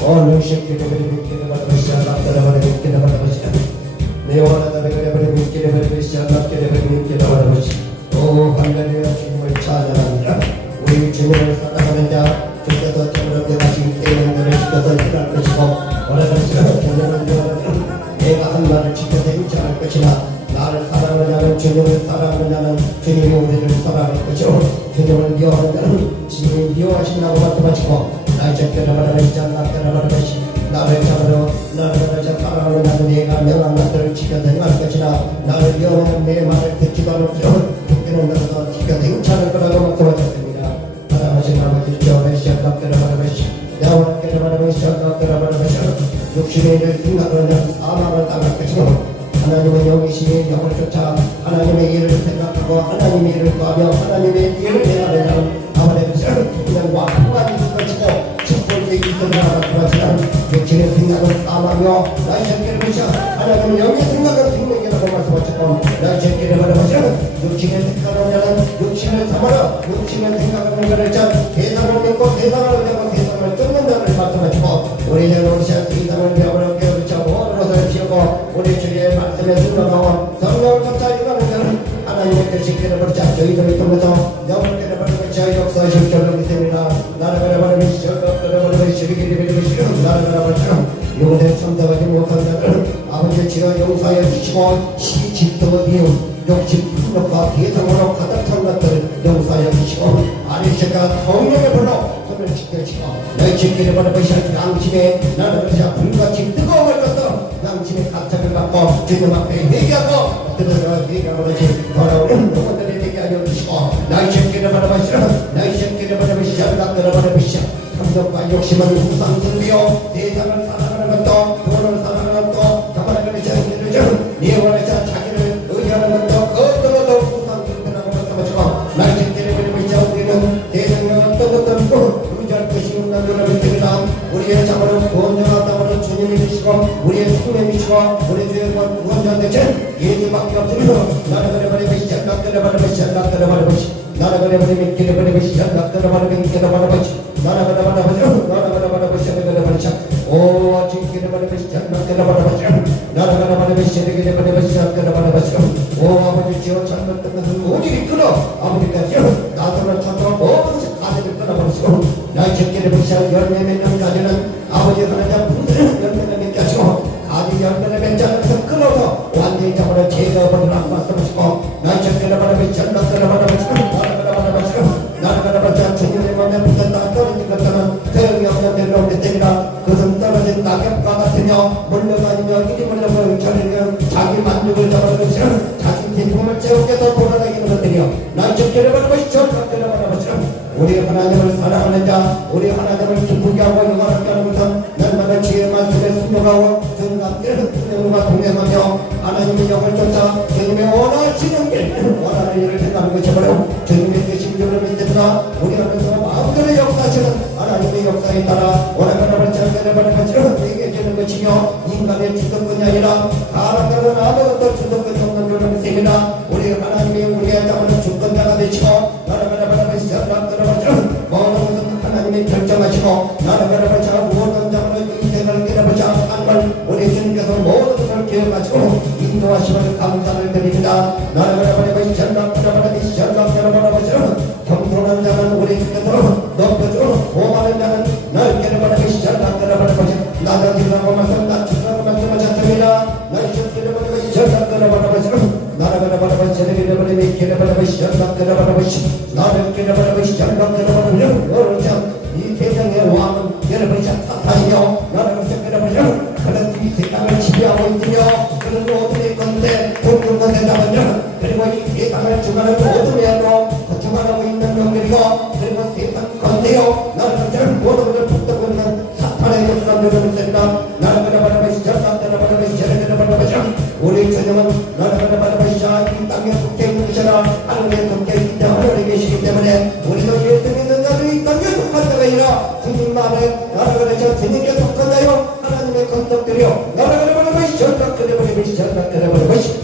어느 새끼를 믿기는 것이 안나더라버려 믿기는 것이 내 원하다를 그래버려 믿기는 것이 안나더라버려 믿기는 것이 오 할렐루야 주님을 찬양합니다. 우리 주님을 사랑하는 자 주께서 저렇게 가신 계명들을 지켜서 일할 것이고 원하는 주님을 위하여 내가 한 말을 지켜서 행차할 것이나 나를 사랑하는 자는 주님을 사랑하는 자는 주님이 우리를 사랑할 것이요 주님을 미워하는 자는 주님이 미워하신다고 말씀하시고 나의 적결을 말하지 않았다는 것이 나를 잡으러 나를 사랑하는 자는 내가 명한 것들을 지켜서 행할 것이나 나를 미워하는 내 말을 듣지도 않을지어 듣기는 들어서 지켜서 행차할 거라고 말씀하셨습니다. 사랑하신 아버지 주여 시작학교를 말하시 야와께를 말하시 시작학교를 말하시 욕심의 일을 생각하는 사망을 당할 것이고 하나님은 영이시니 영을 쫓아 하나님의 일을 생각하고 하나님의 일을 구하며 하나님의 일을 행하는 자는 아버지의 그냥과 평안이 있을 것이고 축복이 있을 거라고 말씀하시는 육신의 생각은 사망이요 나의 새끼를 보시어 하나님은 영의 생각은 생명이라고 말씀하셨고 나의 새끼를 바라보시어 육신의 생각하는 자는 육신을 삼아라 육신의 생각하는 자를 자 세상을 믿고 세상을 의하고 세상을 쫓는 자를 말씀하시고 우리는 오시아 세상을 배우러 깨우쳐 모든 것을 피우고 우리 주의 말씀에 순종하고 성령을 쫓아 일하는 자는 하나님의 뜻이 깨어버리자 저희들을 통해서 영을 깨어버리고 저희 역사하실 줄로 믿습니다. 나를 깨어버리시오 깨어버리시오 나를 깨어버리시오 용대 참다하지 못한 자들은 아버지 지어 용서해 주시고 시집도 비움 욕심 풍력과 대상으로 가득 찬 것들을 용서해 주시고 아리새가 성령의 불로 손을 지켜주시고 너희 지키를 바라보시오 양심에 나를 그러자 불같이 뜨거움을 줬어 양심의 가책을 받고 주님 앞에 회개하고 들어서 회개하고 다시 돌아오는 영혼들을 회개하여 주시고 나의 새끼를 바라보시오 나의 새끼를 바라보시오 나를 바라보시오 탐욕과 욕심은 우상숭배요 세상을 사랑하는 것도 돈을 사랑하는 것도 가만히 그러지 네 원하자 자기를 의지하는 것도 그것도 우상숭배라고 말씀하시고 나의 새끼를 바라보시오 우리는 세상에 어떤 것도 의지할 것이 없는 줄을 믿습니다. 우리의 자본은 구원자가 따오는 주님이 되시고 우리의 성령이시고 우리 주의 구원자 되신 예수밖에 없으므로 나를 바라보시오 나를 바라보시오 나를 바라보시오 나를 바라보시오 길을 바라보시오 나를 바라보시오 나를 바라보시오 오 아침 길을 바라보시오 나를 바라보시오 나를 바라보시오 오 아버지 지어 잘못된 것은 모질이 끊어 아버지까지요 나도를 찾아 모든 가지를 끊어버리시고 나의 적기를 보시오 열매 맺는 가지는 아버지 하나님 분들은 열매를 맺게 하시고 가지 열매를 맺지 않아서 끊어서 완전히 잡아라 제거버리라고 말씀하시고 나의 적기를 바라보시오 나를 바라보시오 나를 바라보시오 주님의 마음에 붙었다 떨어진 것들은 소용이 없는 대로 오게 되리라 그것은 떨어진 낙엽과 같으며 물러다니며 이리 물러가며 저리면 자기 만족을 잡아주시오 자기 기쁨을 채우게도 돌아다니는 것들이요 나의 적기를 바라보시오 적기를 바라보시오 우리 하나님을 사랑하는 자 우리 하나님을 기쁘게 하고 영원하게 하는 것은 날마다 주의 말씀에 순종하고 주님께 성령과 동행하며 하나님의 영을 쫓아 주님의 원하시는 길 원하는 일을 행하는 것이므로 주님의 뜻인 줄을 믿습니다. 우리 하나님은 마음대로 역사하시는 하나님의 역사에 따라 원하는 절대를 받아가지고 내게 주는 것이며 인간의 주도권이 아니라 사람들은 아무것도 주도권이 없는 줄을 믿습니다. 우리 하나님이 우리의 자원은 주권자가 되시고 나를 바라보시오 모든 것은 하나님이 결정하시고 나를 바라보시오 모든 자원은 인생을 깨어보자 하는 걸 우리 주님께서 모든 것을 기억하시고 인도하시면 감사를 드립니다. 나를 바라보시오 나를 바라보시오 겸손한 자는 우리 주께서 높여주고 오만한 자는 넓게를 바라보시오 나를 바라보시오 나를 주라고 말씀하셨습니다. 나의 주께를 바라보시오 나를 바라보시오 나를 바라보시오 나를 바라보시오 나를 바라보시오 나를 바라보시오 나를 바라보시오 이 세상의 왕은 여러분이 사탄이며 나를 바라보시오 그는 이 세상을 지배하고 있으며 그는 어둠의 건데 동굴 건데 잡으며 그리고 이 세상을 주관하는 어둠에도 주관하고 있는 명들이고 그리고 세상 건데요 나를 모든 것을 붙들고 있는 사탄의 것을 믿습니다. 나를 바라보시오 나를 바라보시오 우리 주님은 나를 바라보시오 이 땅에 속해 있는 것이라 하늘에 속해 있기 때문에 하늘에 계시기 때문에 우리도 예수 믿는 자들이 이 땅에 속한 자가 아니라 주님 마음에 나를 바라보시오 주님께 속한 자요 하나님의 건덕들이요 나를 바라보시오 나를 바라보시오 나를 바라보시오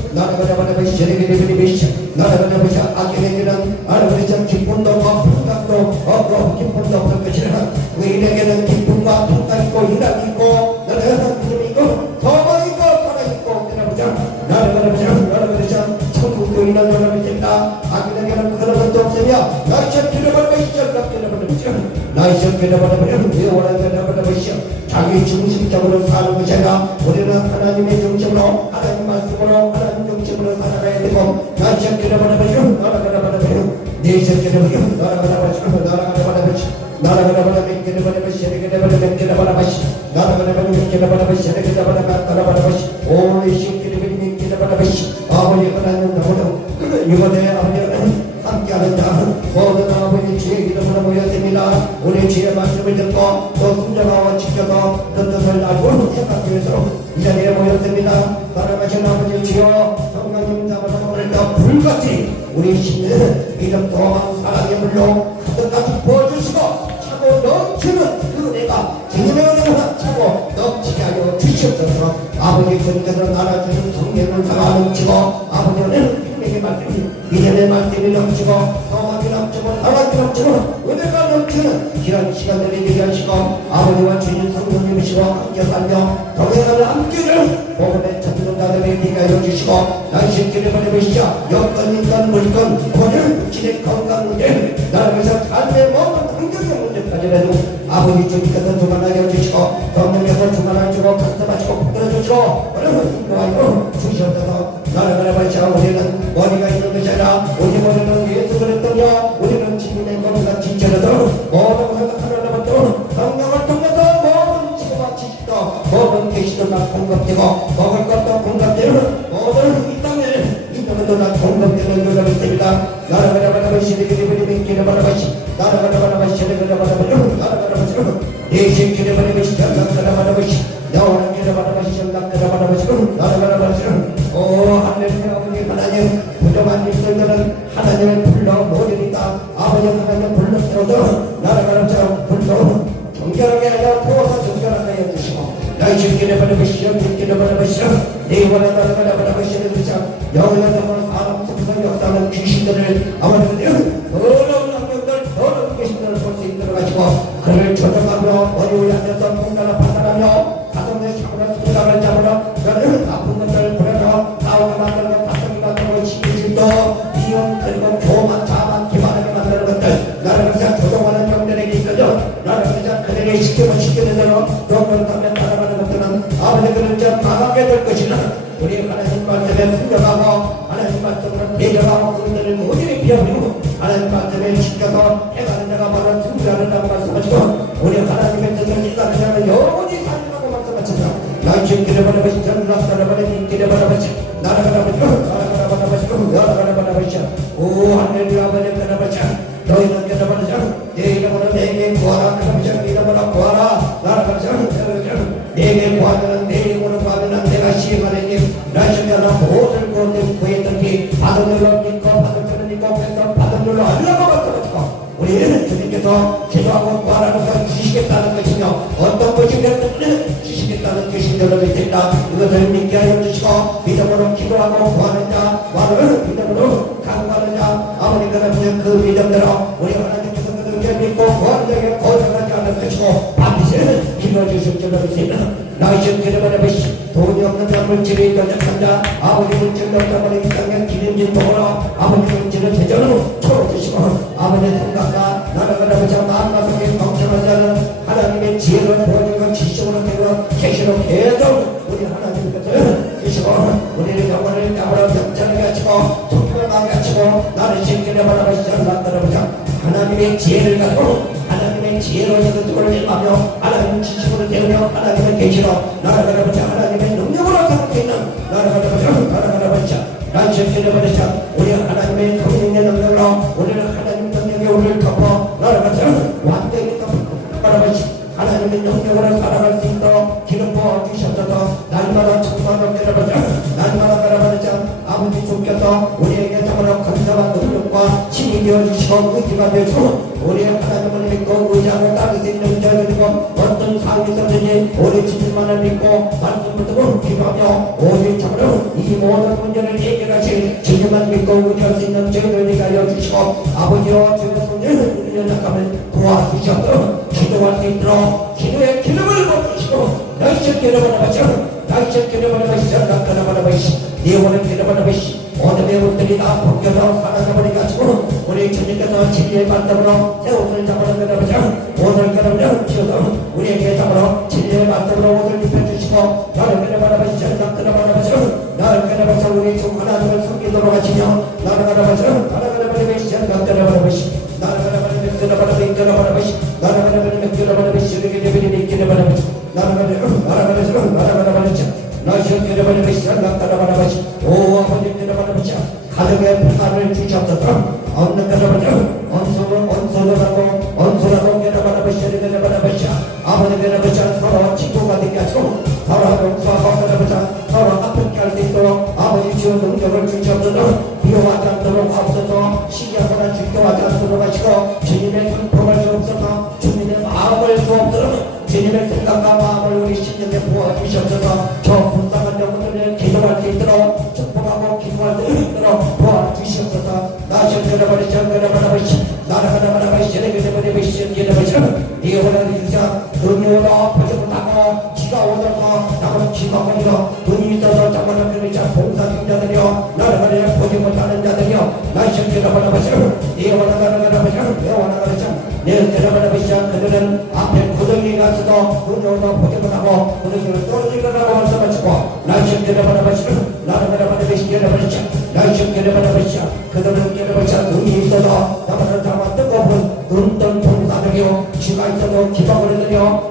나를 바라보시오 악인의 길은 기쁨도 없고 풍각도 없고 기쁨도 없을 것이라 의인에게는 기쁨과 풍각이 있고 희락이 있고 너는 항상 믿음이 있고 도망이 있고 사랑이 있고 내려보자 나를 천국도 이나 너를 믿습니다. 악인에게는 그런 것도 없으며 나의 전 빌어버려 보시죠. 나의 전 빌어버려 내 원하는 빌어버려 보시죠. 자기 중심적으로 사는 것이 아니라 우리는 하나님의 중심으로 하나님 말씀으로 하나님 중심으로 살아가야 되고 나의 전 빌어버려 보시죠. 내 전 빌어버려 나라가라바라 맹기라바라 맹기라바라 맹기라바라 바시 나라가라바라 맹기라바라 맹기라바라 바시 오리 신기라바라 맹기라바라 바시 아버지 하나님 나오는 이번에 아버지 함께하는 자 모든 아버지 주의 기도로 모였습니다. 우리 주의 말씀을 듣고 또 순종하고 지켜서 그 뜻을 알고 생각하기 위해서 이 자리에 모였습니다. 사랑하시는 아버지 주여 성령님 잡아서 오늘도 불같이 우리 신의 믿음 도망 사랑의 물로 가득가득 부어주시고 차고 넘치는 그 은혜가 생명의 은혜가 차고 넘치게 하여 주시옵소서. 아버지 주님께서 나눠주신 성령을 담아 넘치고 아버지는 생명의 말씀이 믿음의 말씀이 넘치고 소망이 넘치고 사랑이 넘치고 은혜가 넘치는 이런 시간들이 되게 하시고 아버지와 주님 성령님이시고 함께 살며 동행하는 함께를 복음의 전도자들에게 되게 하여 주시고 당신 길을 보내주시자 여건 인간 물건 본을 육신의 건강 문제 나를 위해서 삶의 모든 환경의 문제까지라도 아버지 주님께서 주관하여 주시고 성령께서 주관하시고 가슴하시고 붙들어주시고 오늘은 인도하여 주시옵소서. 나를 바라보시자 우리는 머리가 있는 것이 아니라 우리 머리는 예수 그리스도며 우리는 주님의 몸과 지체로도 모든 것을 하나님을 성령을 통해서 모든 지혜와 지식도 모든 계시도 다 공급되고 먹을 것도 공급되는 모든 이 땅에 있는 것도 다 공급되는 줄을 믿습니다. 나를 바라보시되 그리브리 믿기를 바라보시 나를 바라보시되 그리브리 바라보시 나를 바라보시 예수 길을 바라보시 나를 바라보시 여호와의 길을 바라보시 나를 바라보시 나를 바라보시 오 하늘의 아버지 하나님 부정한 일들은 하나님을 불러 모으리다. 아버지 하나님 불러들어도 나를 바라보시 불러 정결하게 하여 도와서 정결하게 하여 주시고 나의 주길을 바라보시오 길을 바라보시오 내 원하는 나를 바라보시는 주시오 영원한 사람 속에서 역사하는 귀신들을 아버지는 더러운 환경들 더러운 귀신들을 볼 수 있도록 하시고 그를 조정하며 어려움에 앉아서 공간을 판단하며 가정의 사고나 생각을 잡으러 너를 나쁜 것을 보내며 싸움을 만들고 가정이 만들고 시기질도 비용 그리고 교만 자만 기만하게 만드는 것들 나를 그냥 조정하는 영들에게 있어져 나를 그냥 그들에게 시키는 대로 영을 가면 따라가는 것들은 아버지 그를 이제 망하게 될 것이나 우리 하나님 말씀에 순종하고 하나님 말씀을 배려하고 그들을 모조리 비워버리고 하나님 말씀에 지켜서 해가는 자가 바로 승리하는 자가 말씀하시고 우리 하나님의 뜻을 일하는 자는 영원히 살리라고 말씀하십니다. 나의 주길을 바라보시 저는 나를 바라보시 길을 바라보시 나를 바라보시고 나를 바라보시고 나를 바라보시오 오 하늘의 아버지 바라보시오 너희는 바라보시오 내 이름으로 내게 구하라 바라보시오 내 이름으로 구하라 나를 바라보시오 내게 구하면 내 이름으로 구하면 내가 시행하느니 나시면은 무엇을 구했든지 받은 줄로 믿고 받은 줄로 믿고 그래서 받은 줄로 하려고 말씀하시고 우리는 주님께서 기도하고 구하라는 걸 주시겠다는 것이며 어떤 것이 되었든 주시겠다는 것인들로 믿습니다. 이것을 믿게 하여 주시고 믿음으로 기도하고 구하는 자 와를 믿음으로 간구하는 자 아버지 그러면 그 믿음대로 우리 하나님께서 그들을 믿고 구하는 자에게 거절하지 않을 것이고 반드시 기도해 주실 줄로 믿습니다. 나의 신기를 바라보시 돈이 없는 자 물질이 연약한 자 아버지 물질을 얻어버린 이 땅에 기름진 돈으로 아버지 물질을 제대로 채워주시고 아버지 생각과 나를 바라보시 마음가속에 경청한 자는 하나님의 지혜를 보여주고 지식으로 되고 계시로 계속 우리 하나님께서 주시고 우리의 영혼을 잡으러 경찰하게 하시고 통과하게 하시고 나를 신기를 바라보시 나를 바라보시 하나님의 지혜를 가지고 하나님의 지혜로 이것들을 임하며 하나님의 지식으로 되며 하나님의 계시로 나를 바라보자 하나님의 능력으로 살고 있는 나를 바라보자 난 신기를 바라보자 우리 하나님의 성령의 능력으로 우리를 하나님의 능력에 우리를 덮어 나를 바라보자 완전히 바라보자 하나님의 능력으로 살아갈 수 있도록 기름 부어주셔서 날마다 청소하는 바라보자 날마다 바라보자 아버지 주께서 우리에게 정말로 감사와 능력과 힘이 되어주시고 의지가 되어주고 우리 하나님을 믿고 의지하고 따를 수 있는 자를 믿고 어떤 삶이 있었든지 우리 주님만을 믿고 말씀을 듣고 기도하며 오직 정말로 이 모든 문제를 해결하실 주님만 믿고 의지할 수 있는 저희들에게 하여 주시고 아버지와 주의 손을 우리 연약함을 도와주셔서 기도할 수 있도록 기도의 기름을 네 원을 길어버려버리시 오늘 배우들이 다 벗겨서 사라져버려가지고 우리 주님께서 진리의 반대로 새 옷을 잡아내버려 옷을 끌어버려 치워서 우리에게 잡아서 진리의 반대로 옷을 입혀주시고 나를 끌어버려버리시 나를 끌어버려버리시 나를 끌어버려서 우리 주 하나님을 섬기도록 하시며 나를 끌어버려버리시 나를 끌어버려버리시 나를 끌어버려버리시 나를 끌어버려버리시 이렇게 끌어버려버리시 오 아버지 끌어버려버리시 가정의 평안을 주셨소서 없는 끌어버려 언소라고 끌어버려버리시 아버지 끌어버리시 서로 친구가 되게 하시고 서로 용서하고 끌어버리시 서로 아프게 할 수 있도록 아버지 주의 능력을 주셨소서 비호하지 않도록 하옵소서 시기하거나 죽여하지 않도록 하시고 주님의 성품을 주옵소서 주님의 마음을 주옵소서 주님의 생각과 마음을 우리 신령에 부어주시옵소서 저 불쌍한 영혼들을 기도할 수 있도록 축복하고 기도할 수 있도록 도와주시옵소서 나를 끌어버리시 네 오늘 주자 눈이 오다 표정하고 지가 오셔서 나는 지가 오니라 눈이 있어서 잠깐만 그러자 봉사중자들이여 나를 가려 보지 못하는 자들이여 나를 끌어버리시 네 오늘 내 끌어버리시 그들은 앞에 구덩이 가서도 눈이 오다 보지 못하고 구덩이를 떨어지려고 말씀하시고 나를 끌어버리시 그들은 끌어버리시 눈이 있어도 나만은 잠깐 뜨거운 눈뜬 봉사들이여 지가 있어도 기방을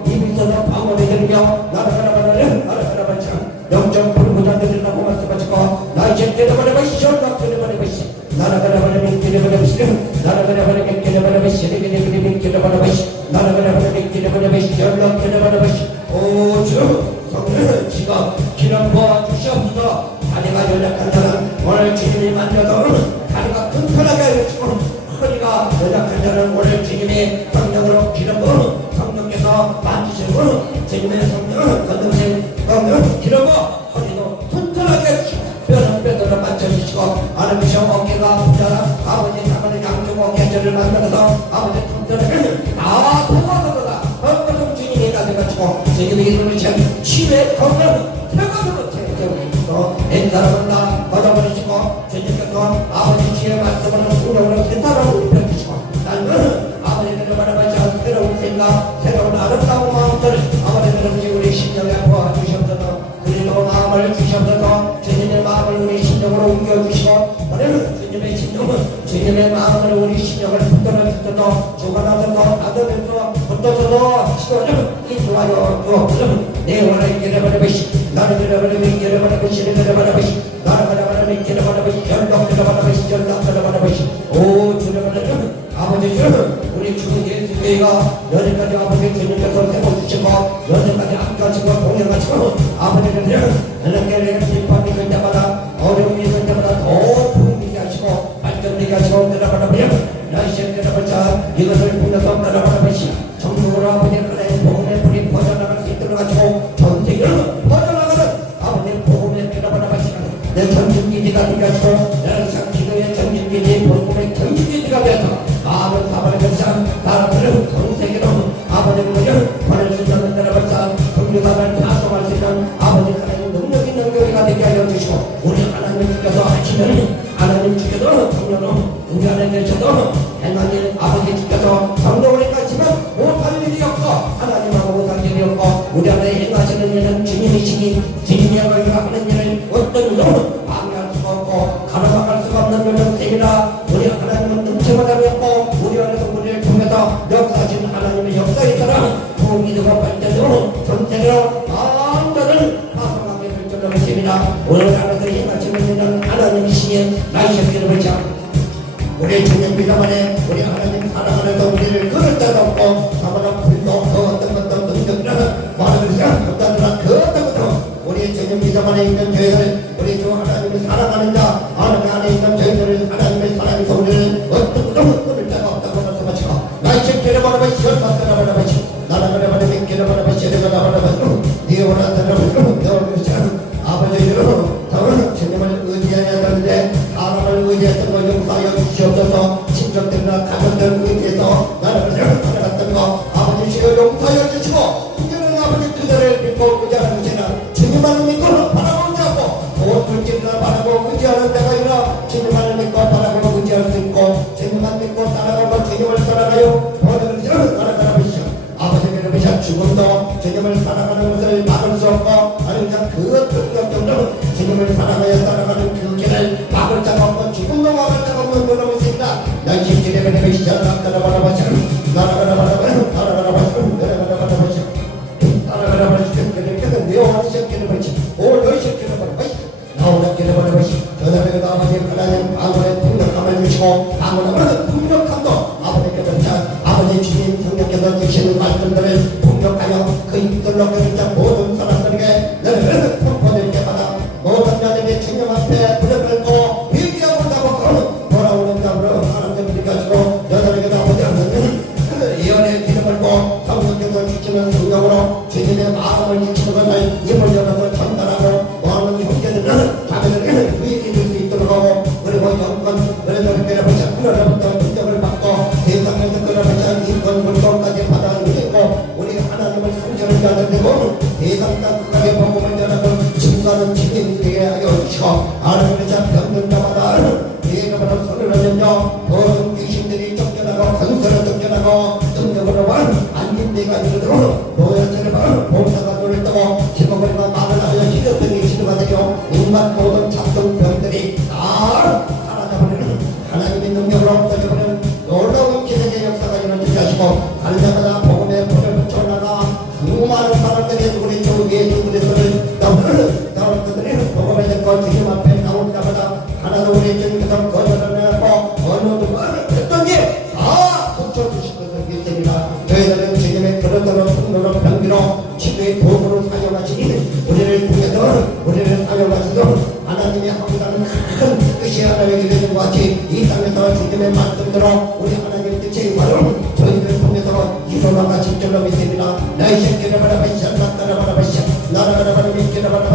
입이 있어서 방언을 들으며 나를 끌어버리시 영적 불구자들이라고 말씀하시고 나를 끌어버리시 나를 오주 성령은 지가 기름 부어주시옵소서 다리가 연약한 자는 오늘 주님이 만져서 다리가 튼튼하게 해주시고 허리가 연약한 자는 오늘 주님이 성령으로 기름 부어 성령께서 만지시고 주님의 성령은 건능신 기름 부어 허리도 튼튼하게 해주시고 뼈는 뼈대로 맞춰주시고 아름이셔 어깨가 아프잖아 아버지 자만의 양쪽 어깨를 만들어서 아버지 튼튼하게 나와 도와서다 건강 주님이 가져가지고 주님의 이름을 참 치유의 건강 태가지고 태우고 엔사람을다 걷어버리시고 주님께서 아버지 주의 말씀을 성령으로 세상을 입혀주시고 나는 아버지를 바라보자 새로운 생각 새로운 아름다운 마음들 아버지를 우리 심령에 부어주시옵소서 그리고 마음을 주시옵소서 주님의 마음을 우리 심령으로 옮겨주시고 오늘 주님의 심령은 주님의 마음을 우리 심령을 붙들어주셔서 주관하셔서 받아주셔서 붙들어서 시도를 인도하여 주옵소서 내 원을 잃어버려보시 나를 잃어버려보시 잃어버려보시 나를 잃어버려보시 연락 잃어버려보시 오 주님을 아버지 주님 우리 주 예수교회가 여기까지 아버지 주님께서 세워주시고 여기까지 함께하시고 동행하시고 아버지를 하나님께 비판이 될 때마다 어려움이 있을 때마다 더 부흥되게 하시고 발전되게 하시고 끌어버려버려 나이시에 끌어버려 이것을 불러서 끌어버려버리시 전국으로 아버지 하나님 복음의 불이 퍼져나갈 수 있도록 하시고 전 세계로 퍼져나가는 아버지 복음의 끌어버려버리시 내 전진기지가 되게 하시고 나는 참 기도의 전진기지 복음의 전진기지가 되어서 마음을 사발해서 사람들은 전 세계로 아버지를 벌을 수 있는 끌어버려 성교사를 파송할 수 있는 아버지 하나님 능력 있는 교회가 되게 하여 주시고 우리 하나님께서 하시는 하나님 주께서 성령으로 우리 안에 계셔도 행하는 아버지 주께서 성령을 행하시면 못할 일이 없고 하나님하고 못할 일이 없고 우리 안에 행하시는 일은 주님이시니 주님이 하는 일을 어떤 일도 방해할 수가 없고 가로막을 수가 없는 요정생이라 우리 하나님은 눈치마다 없고 우리 안에서 우리를 통해서 역사하신 하나님의 역사에 따라 부흥이되고 발전으로 전세계로 마음들을 파송하게 될 줄로 믿습니다. 오늘 안에서 행하시는 일은 하나님이시니 나이셨기를 보자 우리 주님 믿음안에 우리 하나님 사랑 안에서 우리를 끊을 자가 없고 아무나 불도 그 어떤 것도 능력이라는 말을 그다음에 그 어떤 것도 우리 주님 믿음안에 있는 저희들 우리 주 하나님을 사랑하는 자 하나님 안에 있는 저희들을 하나님의 사랑에서 우리는 어떤 것도 끊을 자가 없다고 말씀하시고 나이신 기름바라바시 열받다라바라바시 나라바라바라비 기름바라바시 레바라바라바시 네 원한다라바시 너를 아버지로 더는 주님을 의지해야 되는데 사람을 의지했던 거 용서하여 주시옵소서 친척들이나 가족들 의지해서 나를 살아갔던 거 아버지 주여 용서하여 주시고 이제는 아버지 그들을 믿고 의지하는 그냥 죽음도 주님을 살아가는 것을 막을 수 없고 아니 그냥 그 능력적으로 주님을 살아가야 살아가는 그 길을 막을 자가 없고 죽음도 막을 자가 없는 그런 것입니다. 난 진실의 베네베 시작 나가라바라바시 나가라바라바시 나가라바라바시 나가라바라바시 그러니까 내어하는 시작하는 거지 오 너희 시작하는 거지 나오라 기다려버리시 저녁에 아버지 하나님 아무의 풍력함을 주시고 아무나 풍력함도 아버지께서 아버지 주님 풍력께서 주시는 말씀들을 풍력하여 그 입술로 그리자 모든 사람들에게 너희를 풍포될 때마다 모든 자들이 주님 앞에 불을 끓고 회개하고 나고 돌아오는 자로 하나님을 가지고 너희에게 아버지 하나님 예언의 기름 걸고 성령께서 주시는 성령으로 주님의 마음을 주시는 것을 입을 열어서 전달하고 원하는 형제들은 자기들에게 위기 줄 수 있도록 하고 그리고 영권 너희들에게 하나님부터 능력을 받고 세상에서 그러면서 인권 물건까지 받아들이고 우리 하나님을 상징을 받아들이고 세상 땅끝까지 복음을 전하고 증거하는 주님 되게 하여 주시고 하나님의 자 병든 자마다 예금으로 손을 얻으며 모든 귀신들이 쫓겨나고 건설을 쫓겨나고 능력으로 안진대가 이르도록 노예들을 봉사가 눈을 뜨고 지목을과 말을 하여 희력병이 치료가 되며 인간 모든 잡종병들이 다 사라져버리는 하나님의 능력으로 없어져버리는 놀라운 기적의 역사가 이루어지게 하시고 가는 자마다 복음의 불을 붙여나가 수많은 사람들이 우리 주 예수 그리스도를 나오는 그들이 복음의 전과 주님 앞에 나오는 자마다 하나도 우리 주님께서 거절을 하고 어느 누가 했던 게다 붙여주실 것을 믿습니다. 저희들은 주님의 그릇으로 풍로로 병기로 치유의 도구로 사용하시니 우리를 통해서 우리를 사용하시도록 하나님의 하고자는 큰 뜻이 하나님의 이루어진 것 같이 이 땅에서 주님의 말씀대로 우리 하나님의 뜻이 바로 저희들을 통해서 이루어나가 진짜로 믿습니다. 나의 새끼를 바라보시자 나를 바라보시자 나를 바라보시자 나를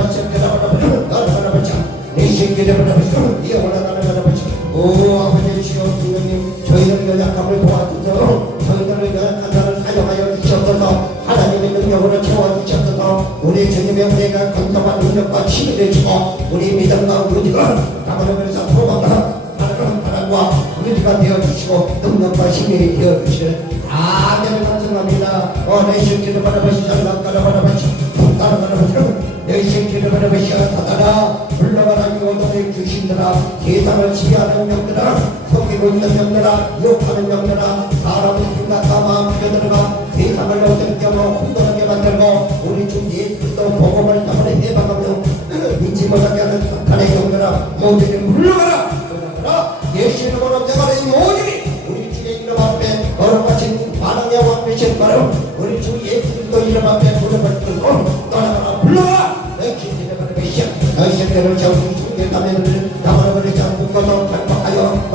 바라보시자 내 새끼를 바라보시자 이 올라가는 바라보시자 오 아버지 주여 주님 저희들의 연약함을 도와주셔서 저희들의 연약한 자를 사용하여 주시옵소서 하나님의 능력으로 채워주시옵소서 우리 주님의 은혜가 건강한 능력과 힘이 되시고 우리 믿음과 의지가 하나님께서 소망과 바람과 의지가 되어주시고 능력과 힘이 되어주시는 아멘을 간청합니다. 내 새끼를 바라보시자 나를 바라보시자 나를 바라보시자 내 새끼를 바라보시자 다다라 불러가라 이오동의 귀신들아 세상을 지배하는 영들아 속이고 있는 영들아 욕하는 영들아 사람을 생각하 마음 들어가 세상을 어떻게 혼돈하게 만들고 우리 주 예수 그리스도 복음을 담으려 해방하며 믿지 못하게 하는 사탄의 영들아 모두를 물러가라 물러가라 예수 이름으로 내가 이 모두이 우리 주의 이름 앞에 거룩하신 만왕의 왕 되신 바로 우리 주 예수 그리스도 이름 앞에 무릎을 꿇고 떠나가라 물러가라 내 기준에 바로 메시아 너희 새끼를 정신 충격하면 나무를 잡고 꺼서 결박하여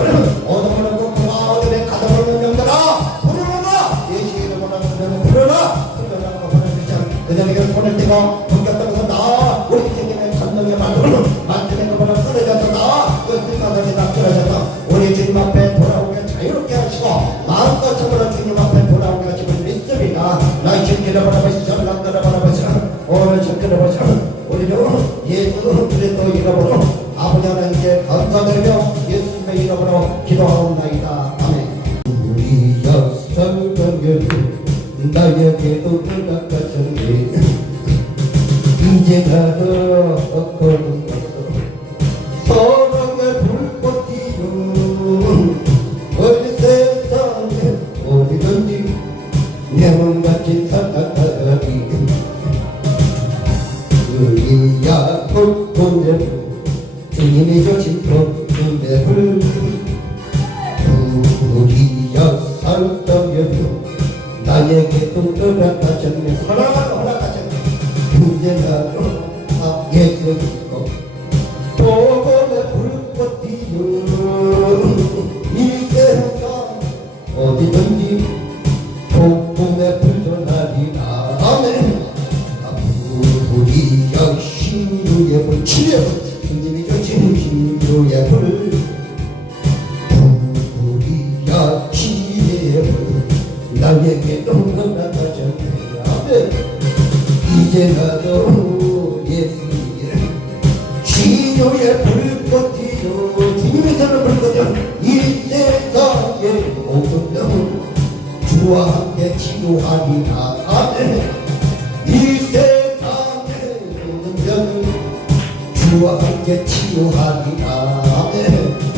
어둠을 굽고 어둠에 가둬놓는 영들아 불러라 예수 이름으로 불러라 불러라고 보내주자 그들에게 손을 떼고 본격적으로 나와 우리 주님의 전능의 만드는 것보다 쓰러져서 나와 그 생각들이 쓰러져서 우리 주님 앞에 돌아오게 자유롭게 하시고 마음껏으로 주님 앞에 돌아오게 하시고 믿습니다. 나의 새끼를 바라보시자 나를 바라보시자 오늘 새끼를 바라보시자 우리도 예수 그리스도 이름으로 아버지 하나님께 감사드리며 예수님의 이름으로 기도하옵나이다. 아멘. 우리 역사를 나에게도 허락하셨네. 이제 가서 거듭났어. 사랑의 불꽃이 어디 세상에 어디든지 내 몸같이 살아가기 우리야 복분을 주님이 주신 복분의 불 우리야 살떡여도 나에게도 허락하셨네 허락하셨네 이제나도 예수 믿고 복음의 불꽃이요 이 세상 어디든지 복음의 불전하리라 아멘 우리야 신유의 불 치료의 불 주님이 주신 신유의 불 우리야 치유의 불 나에게도 허락하셨네 아멘 이제 나도 예수님의 치료의 불꽃이요 주님의 사랑 불꽃이요 이 세상의 모든 영혼 주 주와 함께 치유하리라. 아멘. 이 세상의 모든 병 주와 함께 치유하리라. 아멘.